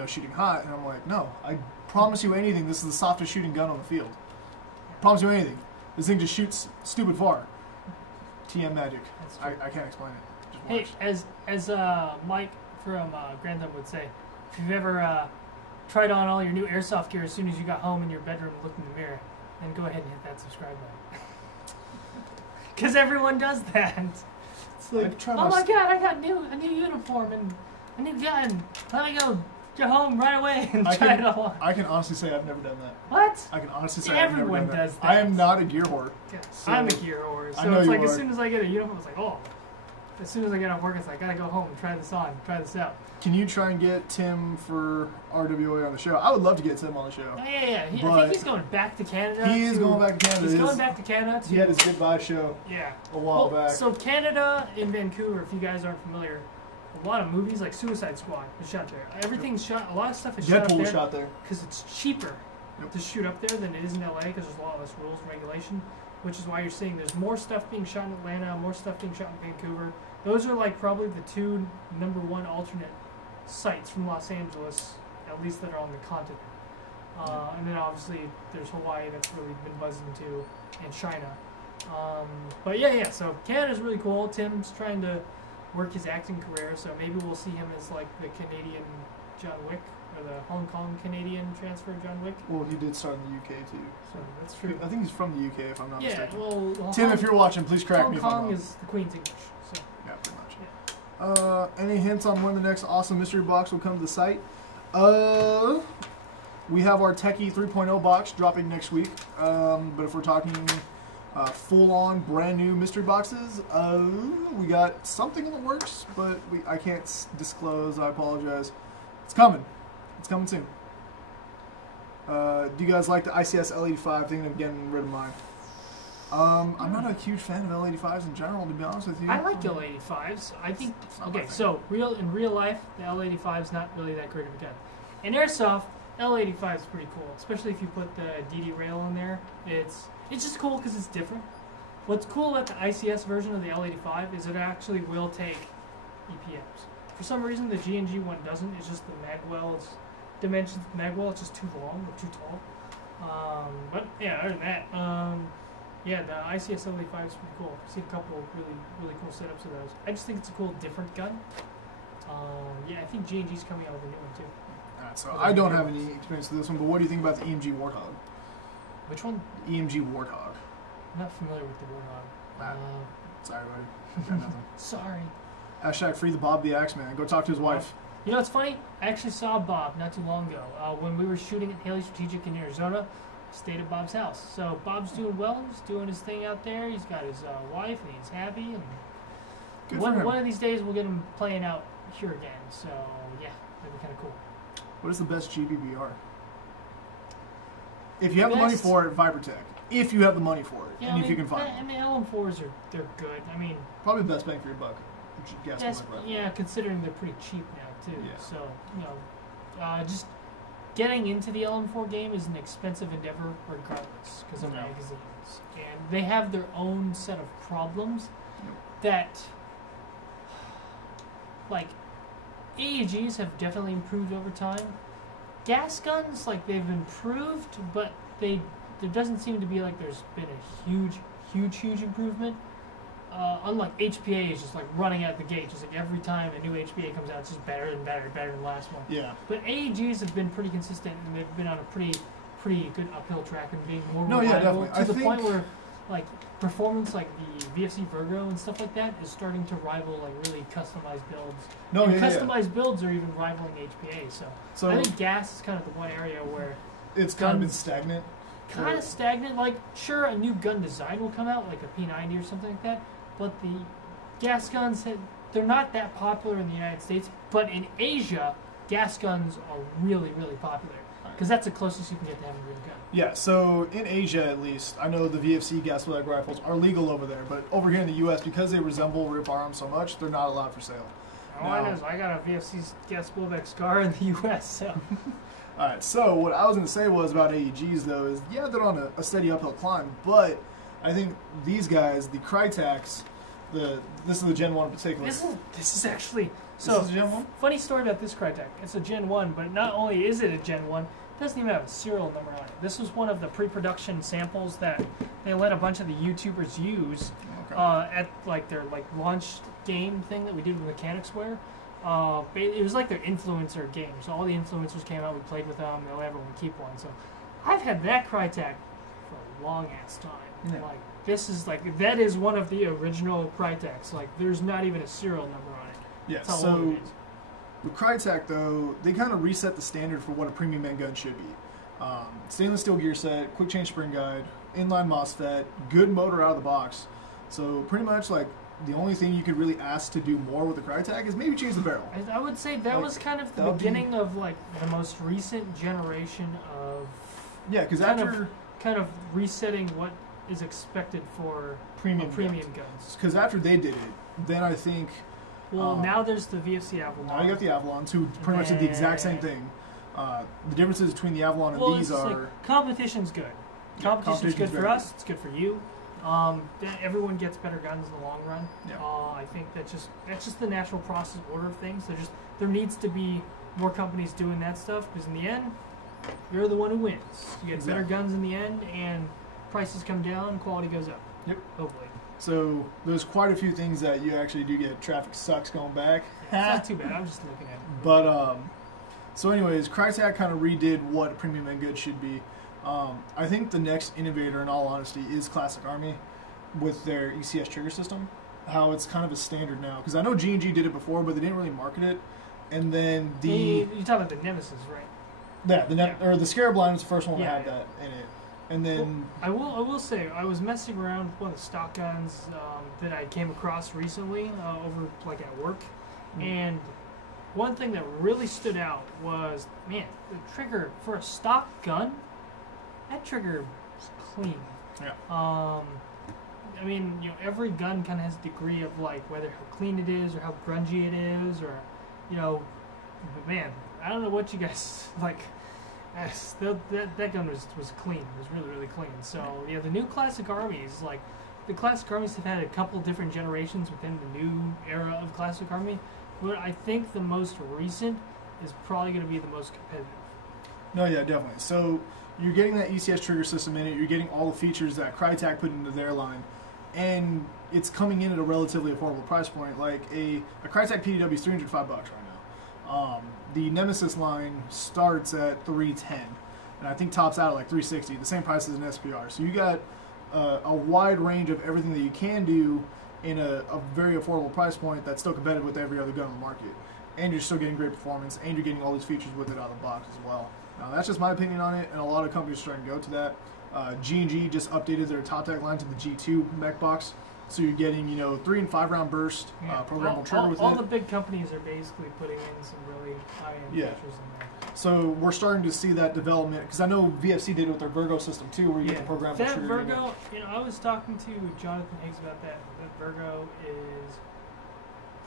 shooting hot, and I'm like, no, I promise you anything, this is the softest shooting gun on the field. Promise you anything. This thing just shoots stupid far. TM magic. I can't explain it. Just watch. Hey, as Mike from Grand Thumb would say, if you've ever tried on all your new airsoft gear as soon as you got home in your bedroom and looked in the mirror, then go ahead and hit that subscribe button. Because everyone does that. It's like, oh my god, I got a new uniform and a new gun. Let me go home right away and try it all on. I can honestly say I've never done that. What? I can honestly say I've never done that. Everyone does that. I am not a gear whore. Yeah, so I'm a gear whore. So it's like as soon as I get a uniform, it's like, oh. As soon as I get off work, it's like, I gotta go home and try this on, try this out. Can you try and get Tim for RWA on the show? I would love to get Tim on the show. Oh, yeah. I think he's going back to Canada. He is going back to Canada. He's going back to Canada. He had his goodbye show a while back. So Canada in Vancouver, if you guys aren't familiar, a lot of movies like Suicide Squad is shot there. Everything's shot, a lot of stuff is Deadpool shot there. Because it's cheaper to shoot up there than it is in LA because there's a lot less rules and regulation, which is why you're seeing there's more stuff being shot in Atlanta, more stuff being shot in Vancouver. Those are like probably the 2 #1 alternate sites from Los Angeles, at least that are on the continent. And then obviously there's Hawaii that's really been buzzing too, and China. But yeah, so Canada's really cool. Tim's trying to work his acting career, so maybe we'll see him as like the Canadian John Wick, or the Hong Kong Canadian transfer John Wick. Well, he did start in the UK too. So that's true. I think he's from the UK, if I'm not mistaken. Well, Tim, if you're watching, please correct Hong me if I'm Kong wrong. is the Queen's English. So. Yeah, pretty much. Yeah. Any hints on when the next awesome mystery box will come to the site? We have our Techie 3.0 box dropping next week. But if we're talking full-on brand new mystery boxes, we got something in the works, but I can't disclose. I apologize. It's coming. It's coming soon. Do you guys like the ICS L85? Thinking of getting rid of mine. I'm not a huge fan of L85s in general, to be honest with you. I like L85s. I think, okay, thing. so in real life, the L85 is not really that great of a gun. In Airsoft, L85 is pretty cool, especially if you put the DD rail in there. It's just cool because it's different. What's cool about the ICS version of the L85 is it actually will take EPMs. For some reason, the G&G one doesn't. It's just the magwell, dimensions of the magwell, it's just too long or too tall. But yeah, other than that, yeah, the ICS L85 is pretty cool. I've seen a couple of really cool setups of those. I just think it's a cool, different gun. Yeah, I think G&G's coming out with a new one too. Alright, so I don't have any experience with this one, but what do you think about the EMG Warthog? Which one? EMG Warthog. I'm not familiar with the Warthog. Sorry, buddy. Got nothing. Sorry. Hashtag free the Bob the Axeman. Go talk to his wife. You know what's funny? I actually saw Bob not too long ago. When we were shooting at Haley Strategic in Arizona, I stayed at Bob's house. So Bob's doing well. He's doing his thing out there. He's got his wife, and he's happy. And Good for him. one of these days, we'll get him playing out here again. So yeah, that'd be kind of cool. What is the best GBBR? If you have the money for it, Vipertech. If you have the money for it, Yeah, and if you can find it. I mean, LM4s they're good. I mean, Probably the best bang for your buck. yes, yeah, considering they're pretty cheap now too. Yeah. So you know, just getting into the LM4 game is an expensive endeavor regardless because of Yeah. magazines, and they have their own set of problems Yep. that, like, AEGs have definitely improved over time. Gas guns, like, they've improved, but there doesn't seem to be like there's been a huge improvement. Unlike HPA is just like running out the gate, just like every time a new HPA comes out, it's just better and better than the last one. Yeah. But AEGs have been pretty consistent, and they've been on a pretty good uphill track and being more No, yeah, reliable definitely. to the point where, like, performance like the VFC Virgo and stuff like that is starting to rival like really customized builds. No, and yeah, customized builds are even rivaling HPA. So I think gas is kind of the one area where it's kind of been stagnant. kind of stagnant. Like, sure, a new gun design will come out, like a P90 or something like that, but the gas guns, they're not that popular in the United States, but in Asia, gas guns are really popular, because that's the closest you can get to having a real gun. Yeah, so in Asia at least, I know the VFC gas flag rifles are legal over there, but over here in the U.S., because they resemble rip arms so much, they're not allowed for sale. All I know is I got a VFC gas blowback scar in the U.S., so... Alright, so what I was going to say was about AEGs, though, is, yeah, they're on a steady uphill climb, but I think these guys, the Crytacs, this is the Gen 1 in particular. This is actually... So, This is Gen 1? funny story about this Crytek. It's a Gen 1, but not only is it a Gen 1, it doesn't even have a serial number on it. This was one of the pre-production samples that they let a bunch of the YouTubers use at like their launch game thing that we did with Mechanicsware. It was like their influencer game. So all the influencers came out, we played with them, they'll everyone keep one. So I've had that Crytek for a long ass time. Yeah. Like, this is like, that is one of the original Cryteks. Like, there's not even a serial number on it. Yeah, That's how so old it is. with Crytek, though, they kind of reset the standard for what a premium handgun should be. Stainless steel gear set, quick change spring guide, inline MOSFET, good motor out of the box. So pretty much like the only thing you could really ask to do more with the Crytek is maybe change the barrel. I would say that Like, was kind of the that would beginning of like the most recent generation of Yeah, because kind after kind of resetting what is expected for premium guns. because after they did it, then I think Well, now there's the VFC Avalon. now you got the Avalons who pretty much did the exact same thing. The differences between the Avalon and these it's are like, competition's good. Competition's good for us. It's good for you. Everyone gets better guns in the long run. Yeah. I think that's just the natural process order of things. There needs to be more companies doing that stuff, because in the end, you're the one who wins. You get better guns in the end, and prices come down, quality goes up. Yep. Hopefully. So there's quite a few things that you actually do get. Traffic sucks going back. Yeah, it's not too bad. I'm just looking at it. But so anyways, Crytek kind of redid what premium and good should be. I think the next innovator, in all honesty, is Classic Army with their ECS trigger system. How it's kind of a standard now, because I know G&G did it before, but they didn't really market it. And then you talk about the Nemesis, right? Yeah, or the Scarab line was the first one to have that in it. And then I will say, I was messing around with one of the stock guns that I came across recently over like at work, and one thing that really stood out was, man, the trigger for a stock gun, that trigger is clean. Yeah. I mean, you know, every gun kind of has a degree of like whether how clean it is or how grungy it is, or you know, but man, I don't know what you guys like. Yes, that gun was clean. It was really, really clean. So yeah, the new Classic Armies, like the Classic Armies have had a couple different generations within the new era of Classic Army, but I think the most recent is probably going to be the most competitive. No, yeah, definitely. So you're getting that ECS trigger system in it. You're getting all the features that Crytek put into their line, and it's coming in at a relatively affordable price point. Like a Crytek PDW is $305 right now. The Nemesis line starts at $310, and I think tops out at like $360, the same price as an SPR. So you got a wide range of everything that you can do in a very affordable price point that's still competitive with every other gun on the market. And you're still getting great performance, and you're getting all these features with it out of the box as well. Now, that's just my opinion on it, and a lot of companies are starting to go to that. G&G just updated their top tech line to the G2 mech box. So you're getting, 3 and 5 round burst, programmable trigger with it. All the big companies are basically putting in some really high-end features in there. So we're starting to see that development, because I know VFC did it with their Virgo system too, where you get the programmable that trigger. That Virgo, I was talking to Jonathan Higgs about that. That Virgo is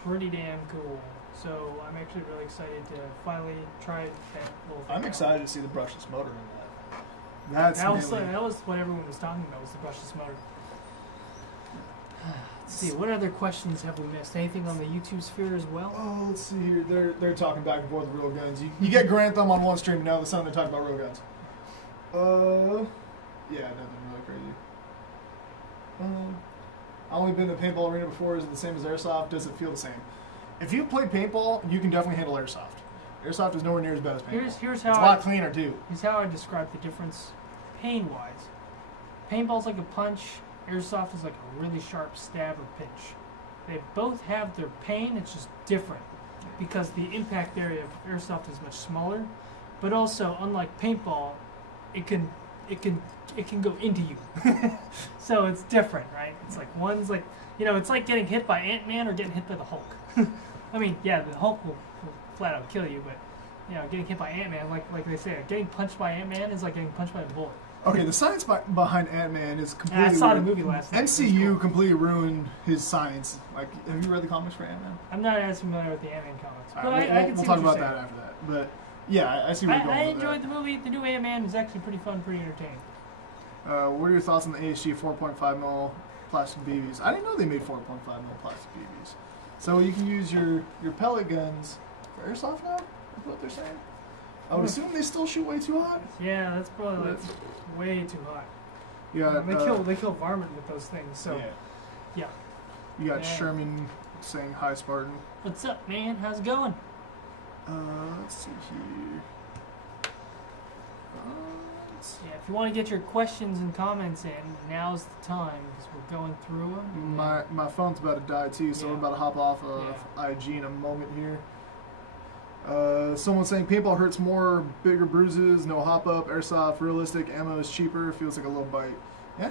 pretty damn cool. So I'm actually really excited to finally try that little thing. I'm excited to see the brushless motor in that. That was what everyone was talking about, was the brushless motor. Let's see, what other questions have we missed? Anything on the YouTube sphere as well? Oh, let's see here. They're talking back and forth with real guns. You get Grand Thumb on one stream, now the sun they're talking about real guns. Yeah, nothing really crazy. I've only been to paintball arena before. Is it the same as Airsoft? Does it feel the same? If you play paintball, you can definitely handle Airsoft. Airsoft is nowhere near as bad as paintball. Here's how it's a lot cleaner too. Here's how I describe the difference pain-wise. Paintball's like a punch. Airsoft is like a really sharp stab or pinch. They both have their pain, it's just different. Because the impact area of Airsoft is much smaller, but also, unlike paintball, it can go into you. So it's different, right? It's like one's like, it's like getting hit by Ant-Man or getting hit by the Hulk. I mean, yeah, the Hulk will flat out kill you, but getting hit by Ant-Man, like they say, getting punched by Ant-Man is like getting punched by a bullet. Okay, the science behind Ant-Man is completely. I saw the movie last night. MCU completely ruined his science. Like, have you read the comics for Ant-Man? I'm not as familiar with the Ant-Man comics, but we'll talk about that after that. But yeah, I see where you're going. I enjoyed the movie. The new Ant-Man was actually pretty fun, pretty entertaining. What are your thoughts on the ASG 4.5mm plastic BBs? I didn't know they made 4.5mm plastic BBs. So you can use your pellet guns for airsoft now. Is what they're saying. I would assume they still shoot way too hot. Yeah, that's probably way too hot. Yeah, they kill varmint with those things. So yeah. You got Sherman saying hi, Spartan. What's up, man? How's it going? Let's see here. Yeah, if you want to get your questions and comments in, now's the time because we're going through them. My phone's about to die too, so I'm about to hop off of IG in a moment here. Someone saying paintball hurts more, bigger bruises, no hop up, airsoft, realistic, ammo is cheaper, feels like a little bite. Yeah?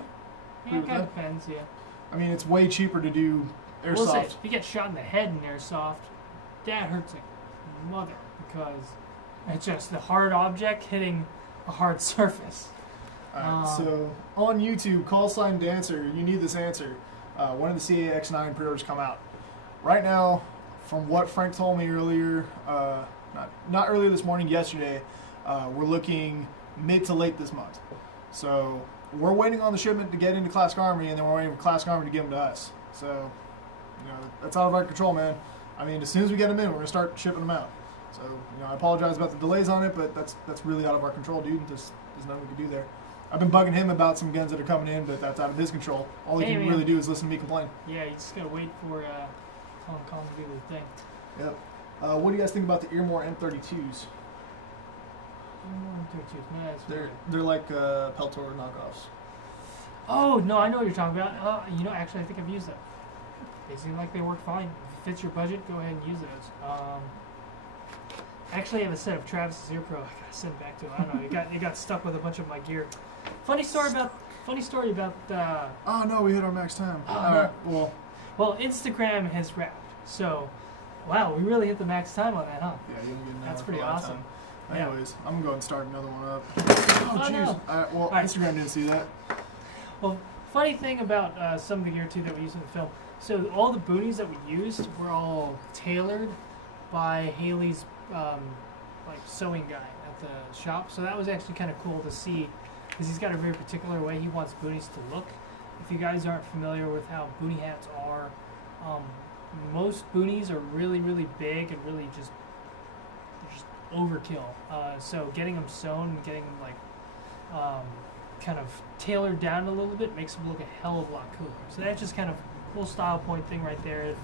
Yeah, it kind of depends, yeah. I mean, it's way cheaper to do airsoft. We'll say, if you get shot in the head in airsoft, that hurts like mother because it's just the hard object hitting a hard surface. Alright, so on YouTube, call sign dancer, you need this answer. When did the CAX9 pre-orders come out? Right now, from what Frank told me earlier, not earlier this morning, yesterday, we're looking mid to late this month. So we're waiting on the shipment to get into Classic Army, and then we're waiting for Classic Army to give them to us. So, that's out of our control, man. I mean, as soon as we get them in, we're going to start shipping them out. So, I apologize about the delays on it, but that's really out of our control, dude. There's nothing we can do there. I've been bugging him about some guns that are coming in, but that's out of his control. All he can really do is listen to me complain. Yeah, you just gotta wait for Hong Kong to do their thing. Yep. What do you guys think about the Earmore M32s? They're like Peltor knockoffs. Oh no, I know what you're talking about. Actually, I think I've used them. They seem like they work fine. If it fits your budget, go ahead and use those. Actually, I have a set of Travis's Ear Pro. I gotta send it back to him. I don't know. It got stuck with a bunch of my gear. Funny story about. Oh no, we hit our max time. No. Well, Instagram has wrapped. So, wow, we really hit the max time on that, huh? Yeah, you'll get an hour. That's pretty awesome. Anyways, I'm gonna go and start another one up. Oh jeez. No. Instagram didn't see that. Well, funny thing about some of the gear too that we used in the film. So all the boonies that we used were all tailored by Haley's sewing guy at the shop. So that was actually kind of cool to see, because he's got a very particular way he wants boonies to look. If you guys aren't familiar with how boonie hats are, most boonies are really, really big and really just overkill. So getting them sewn and getting them kind of tailored down a little bit makes them look a hell of a lot cooler. So that's just kind of a cool style point thing right there if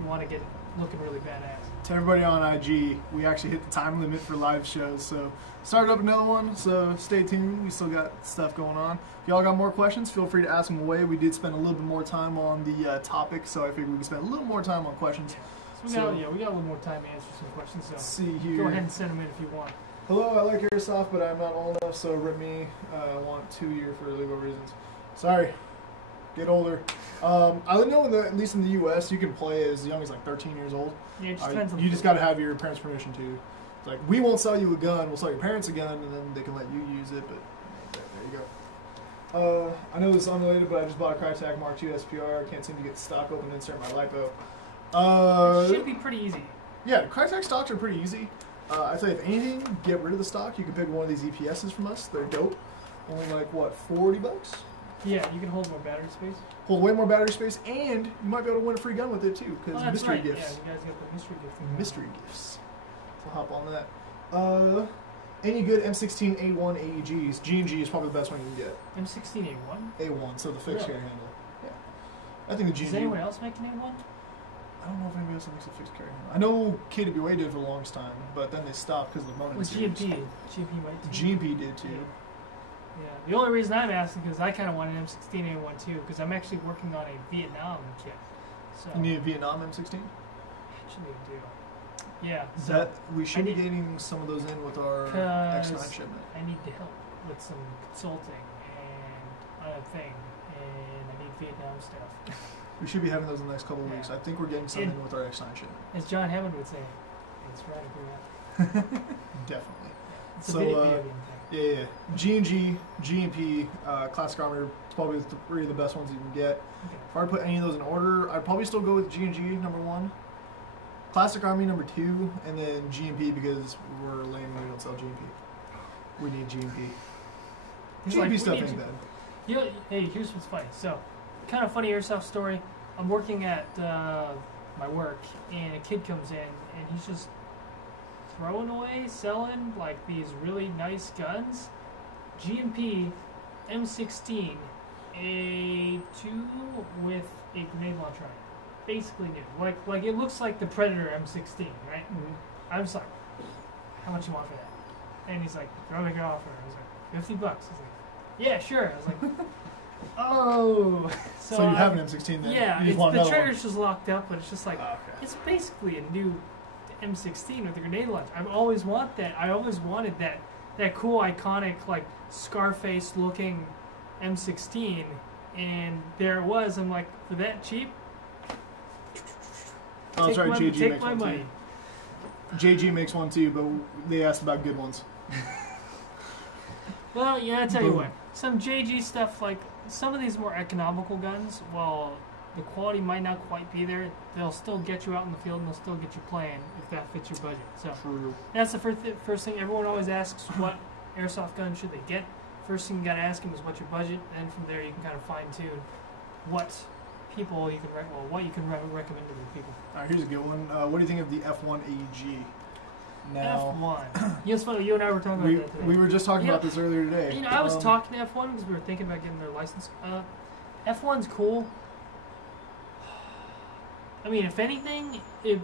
you want to get it looking really badass. To everybody on IG, we actually hit the time limit for live shows, so started up another one, so stay tuned. We still got stuff going on. If y'all got more questions, feel free to ask them away. We did spend a little bit more time on the topic, so I figured we could spend a little more time on questions. So we got a little more time to answer some questions, so let's see here. Go ahead and send them in if you want. Hello, I like Airsoft, but I'm not old enough, so rip me. I want 2 years for legal reasons. Sorry. Get older. I know at least in the U.S., you can play as young as like 13 years old. Yeah, it just depends on you just got to have your parents' permission too. It's like, we won't sell you a gun, we'll sell your parents a gun, and then they can let you use it, but there you go. I know this is unrelated, but I just bought a Crytek Mark II SPR. Can't seem to get the stock open and insert my LiPo. It should be pretty easy. Yeah, the Crytek stocks are pretty easy. I'd say if anything, get rid of the stock. You can pick one of these EPSs from us. They're dope. Only like, what, $40? Yeah, you can hold more battery space. Hold way more battery space, and you might be able to win a free gun with it too, because mystery gifts. Yeah, you guys got the mystery gifts. Mystery gifts. So hop on that. Any good M16A1 AEGs? G&G is probably the best one you can get. M16A1? A1, so the fixed carry handle. Yeah. I think the G&G... Does anyone else make an A1? I don't know if anybody else makes a fixed carry handle. I know KWA did for the longest time, but then they stopped because of the Monin series. GMP might too. GMP did too. Yeah. The only reason I'm asking is because I kind of want an M16A1 too, because I'm actually working on a Vietnam kit. So you need a Vietnam M16? Actually, I do. Yeah. We should be getting some of those in with our X9 shipment. I need to help with some consulting and other thing, and I need Vietnam stuff. We should be having those in the next couple of weeks. I think we're getting something in with our X9 shipment. As John Hammond would say, it's right up your Definitely. It's a video game thing. Yeah. G&G, GMP, Classic Armor, it's probably the 3 of the best ones you can get. Okay. If I were to put any of those in order, I'd probably still go with G&G number 1, Classic Army number 2, and then GMP because we're lame and we don't sell GMP. We need GMP. GMP stuff ain't bad. Hey, here's what's funny. So, kind of funny airsoft story. I'm working at my work, and a kid comes in, and he's just throwing away, selling like these really nice guns. GMP M16 A2 with a grenade launcher on it. Basically new. Like it looks like the Predator M16, right? Mm-hmm. I was like, how much you want for that? And he's like, throw me an offer. I was like, $50. He's like, yeah, sure. I was like, oh. So you have an M16 then? Yeah, the trigger's just locked up, but it's just like, it's basically a new M16 with a grenade launcher. I've always wanted that. I always wanted that cool, iconic, like Scarface looking M16, and there it was. I'm like, for that cheap, oh, that's right. JG take makes my one money. Too. JG makes one too, but they asked about good ones. Well, yeah, I tell you what, some JG stuff, like some of these more economical guns, while the quality might not quite be there, they'll still get you out in the field and they'll still get you playing if that fits your budget. So that's the first thing. Everyone always asks, what airsoft gun should they get? First thing you gotta ask them is what's your budget, and from there you can kind of fine tune what people you can recommend to the people. All right, here's a good one. What do you think of the F1 AEG? Now, F1. Yes, funny. You and I were talking about that today. we were just talking about this earlier today. You know, I was talking to F1 because we were thinking about getting their license. F1's cool. I mean, if anything, I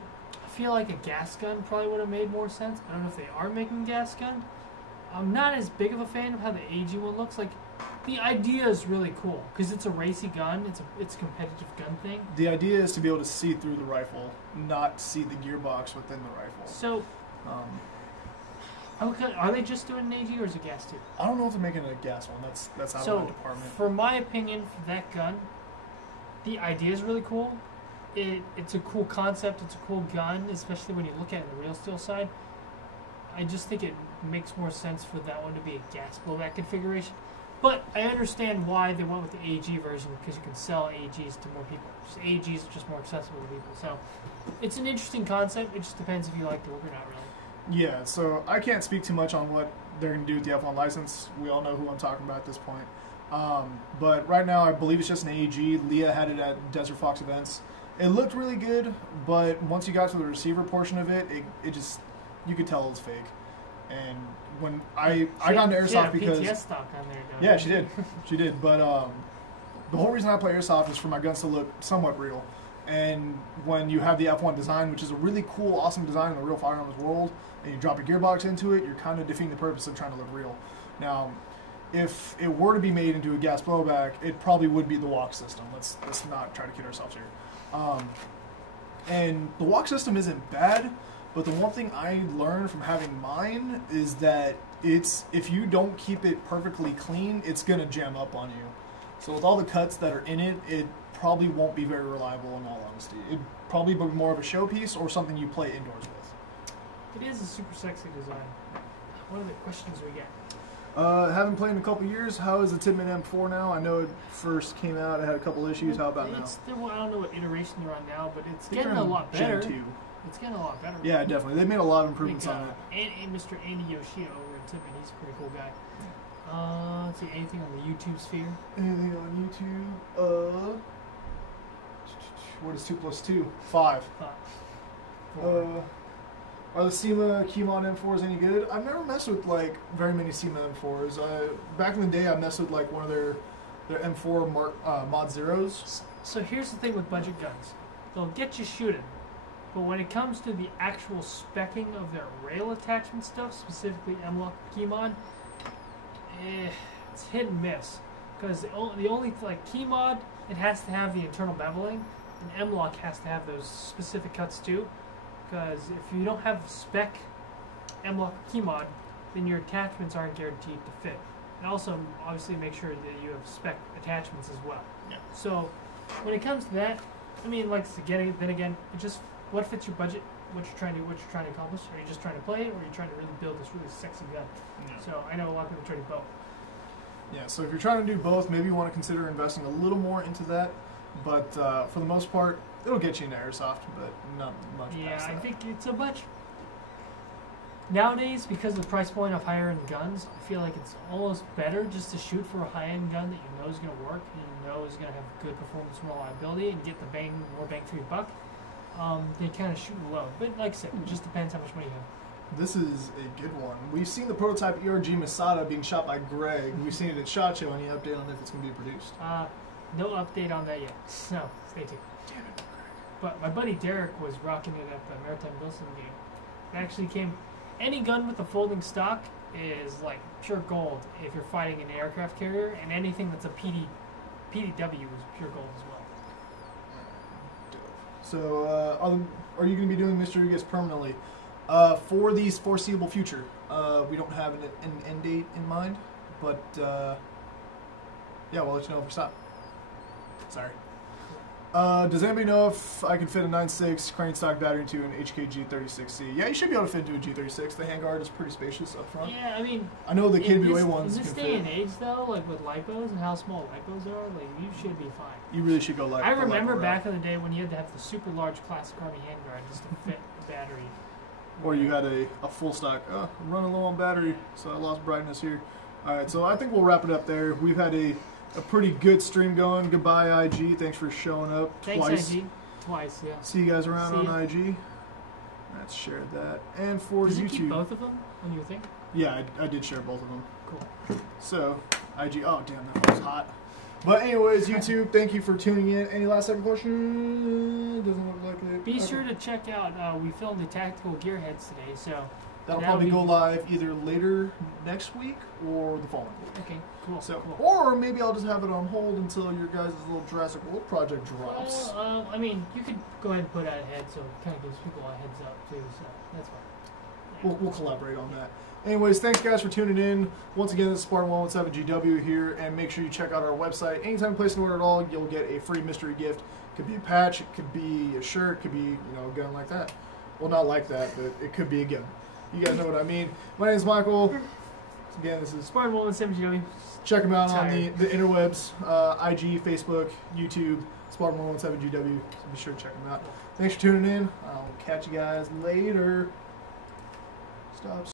feel like a gas gun probably would have made more sense. I don't know if they are making a gas gun. I'm not as big of a fan of how the AG one looks. Like, the idea is really cool because it's a racy gun. It's a competitive gun thing. The idea is to be able to see through the rifle, not see the gearbox within the rifle. So, are they just doing an AG or is it gas too? I don't know if they're making a gas one. That's out of my department. For my opinion, for that gun, the idea is really cool. It's a cool concept. It's a cool gun, especially when you look at it on the real steel side. I just think it makes more sense for that one to be a gas blowback configuration. But I understand why they went with the AG version because you can sell AGs to more people. Just AGs are just more accessible to people. So it's an interesting concept. It just depends if you like the look or not, really. Yeah, so I can't speak too much on what they're going to do with the F1 license. We all know who I'm talking about at this point. But right now, I believe it's just an AG. Leah had it at Desert Fox events. It looked really good, but once you got to the receiver portion of it, it just, you could tell it was fake. And when I got into Airsoft because PTS stock on there, though. Yeah, she did. But the whole reason I play Airsoft is for my guns to look somewhat real. And when you have the F1 design, which is a really cool, awesome design in the real firearms world, and you drop a gearbox into it, you're kind of defeating the purpose of trying to look real. Now, if it were to be made into a gas blowback, it probably would be the walk system. Let's not try to kid ourselves here. And the walk system isn't bad. But the one thing I learned from having mine is that if you don't keep it perfectly clean, it's going to jam up on you. So with all the cuts that are in it, it probably won't be very reliable in all honesty. It'd probably be more of a showpiece or something you play indoors with. It is a super sexy design. What are the questions we get? Haven't played in a couple years. How is the Tippmann M4 now? I know it first came out. It had a couple issues. How about now? I don't know what iteration they're on now, but it's getting a lot better. Gen 2. It's getting a lot better. Yeah, definitely. They made a lot of improvements on it. And Mr. Andy Yoshida over at Tippmann, he's a pretty cool guy. Let's see, anything on the YouTube sphere? Anything on YouTube? What is 2 plus 2? 5. Are the SEMA Keymon M4s any good? I've never messed with like very many SEMA M4s. Back in the day, I messed with like one of their M4 Mod Zeros. So here's the thing with budget guns: they'll get you shooting, but when it comes to the actual specking of their rail attachment stuff, specifically M-Lock Keymon, it's hit and miss. Because the only like Keymod, it has to have the internal beveling, and M-Lock has to have those specific cuts too. Because if you don't have spec M-Lock Keymod, then your attachments aren't guaranteed to fit. And also, obviously, make sure that you have spec attachments as well. Yeah. So, when it comes to that, I mean, like, then again, it just what fits your budget, what you're trying to accomplish. Are you just trying to play, or are you trying to really build this really sexy gun? Yeah. So, I know a lot of people try to do both. Yeah. So if you're trying to do both, maybe you want to consider investing a little more into that. But for the most part, it'll get you into Airsoft, but not much past that. I think it's a much... Nowadays, because of the price point of higher-end guns, I feel like it's almost better just to shoot for a high-end gun that you know is going to work, and you know is going to have good performance and reliability, and get the more bang for your buck. They kind of shoot low. But like I said, it just depends how much money you have. This is a good one. We've seen the prototype ERG Masada being shot by Greg. We've seen it at SHOT Show. Any update on if it's going to be produced? No update on that yet. No, stay tuned. Damn it. But my buddy Derek was rocking it at the Maritime Wilson game. It actually came... Any gun with a folding stock is like pure gold if you're fighting an aircraft carrier, and anything that's a PDW is pure gold as well. So, are you going to be doing Mr. Ugas permanently? For the foreseeable future. We don't have an end date in mind, but yeah, we'll let you know if we stop. Sorry. Does anybody know if I can fit a 9.6 crane stock battery into an HK G36C? Yeah, you should be able to fit into a G36. The handguard is pretty spacious up front. Yeah, I mean... I know the KWA ones in this day and age, though, like with lipos and how small lipos are, like you should be fine. You really should go lipo. I remember back in the day when you had to have the super large classic army handguard just to fit the battery. Or you had a full stock. Oh, I'm running low on battery, so I lost brightness here. Alright, so I think we'll wrap it up there. We've had a pretty good stream going. Goodbye, IG. Thanks for showing up twice. Thanks, IG. Twice, yeah. See you guys around on IG. Let's share that. And for Did YouTube. you keep both of them on your thing? Yeah, I did share both of them. Cool. So, IG. Oh, damn, that was hot. But anyways, YouTube, thank you for tuning in. Any last second question? Doesn't look like it. Be sure to check out, we filmed the tactical gearheads today, so... That'll probably go live either later next week or the following week. Okay, cool. So, cool. or maybe I'll just have it on hold until your guys' little Jurassic World project drops. Well, I mean, you could go ahead and put out ahead, so it kind of gives people a heads up, too, so that's fine. Yeah. We'll collaborate on that. Anyways, thanks guys for tuning in. Once again, this is Spartan117GW here, and make sure you check out our website. Anytime you place an order at all, you'll get a free mystery gift. It could be a patch, it could be a shirt, it could be, a gun like that. Well, not like that, but it could be a gun. You guys know what I mean. My name is Michael. Again, this is Spartan117GW. Check them out on the interwebs, IG, Facebook, YouTube, Spartan117GW. So be sure to check them out. Thanks for tuning in. I'll catch you guys later. Stop.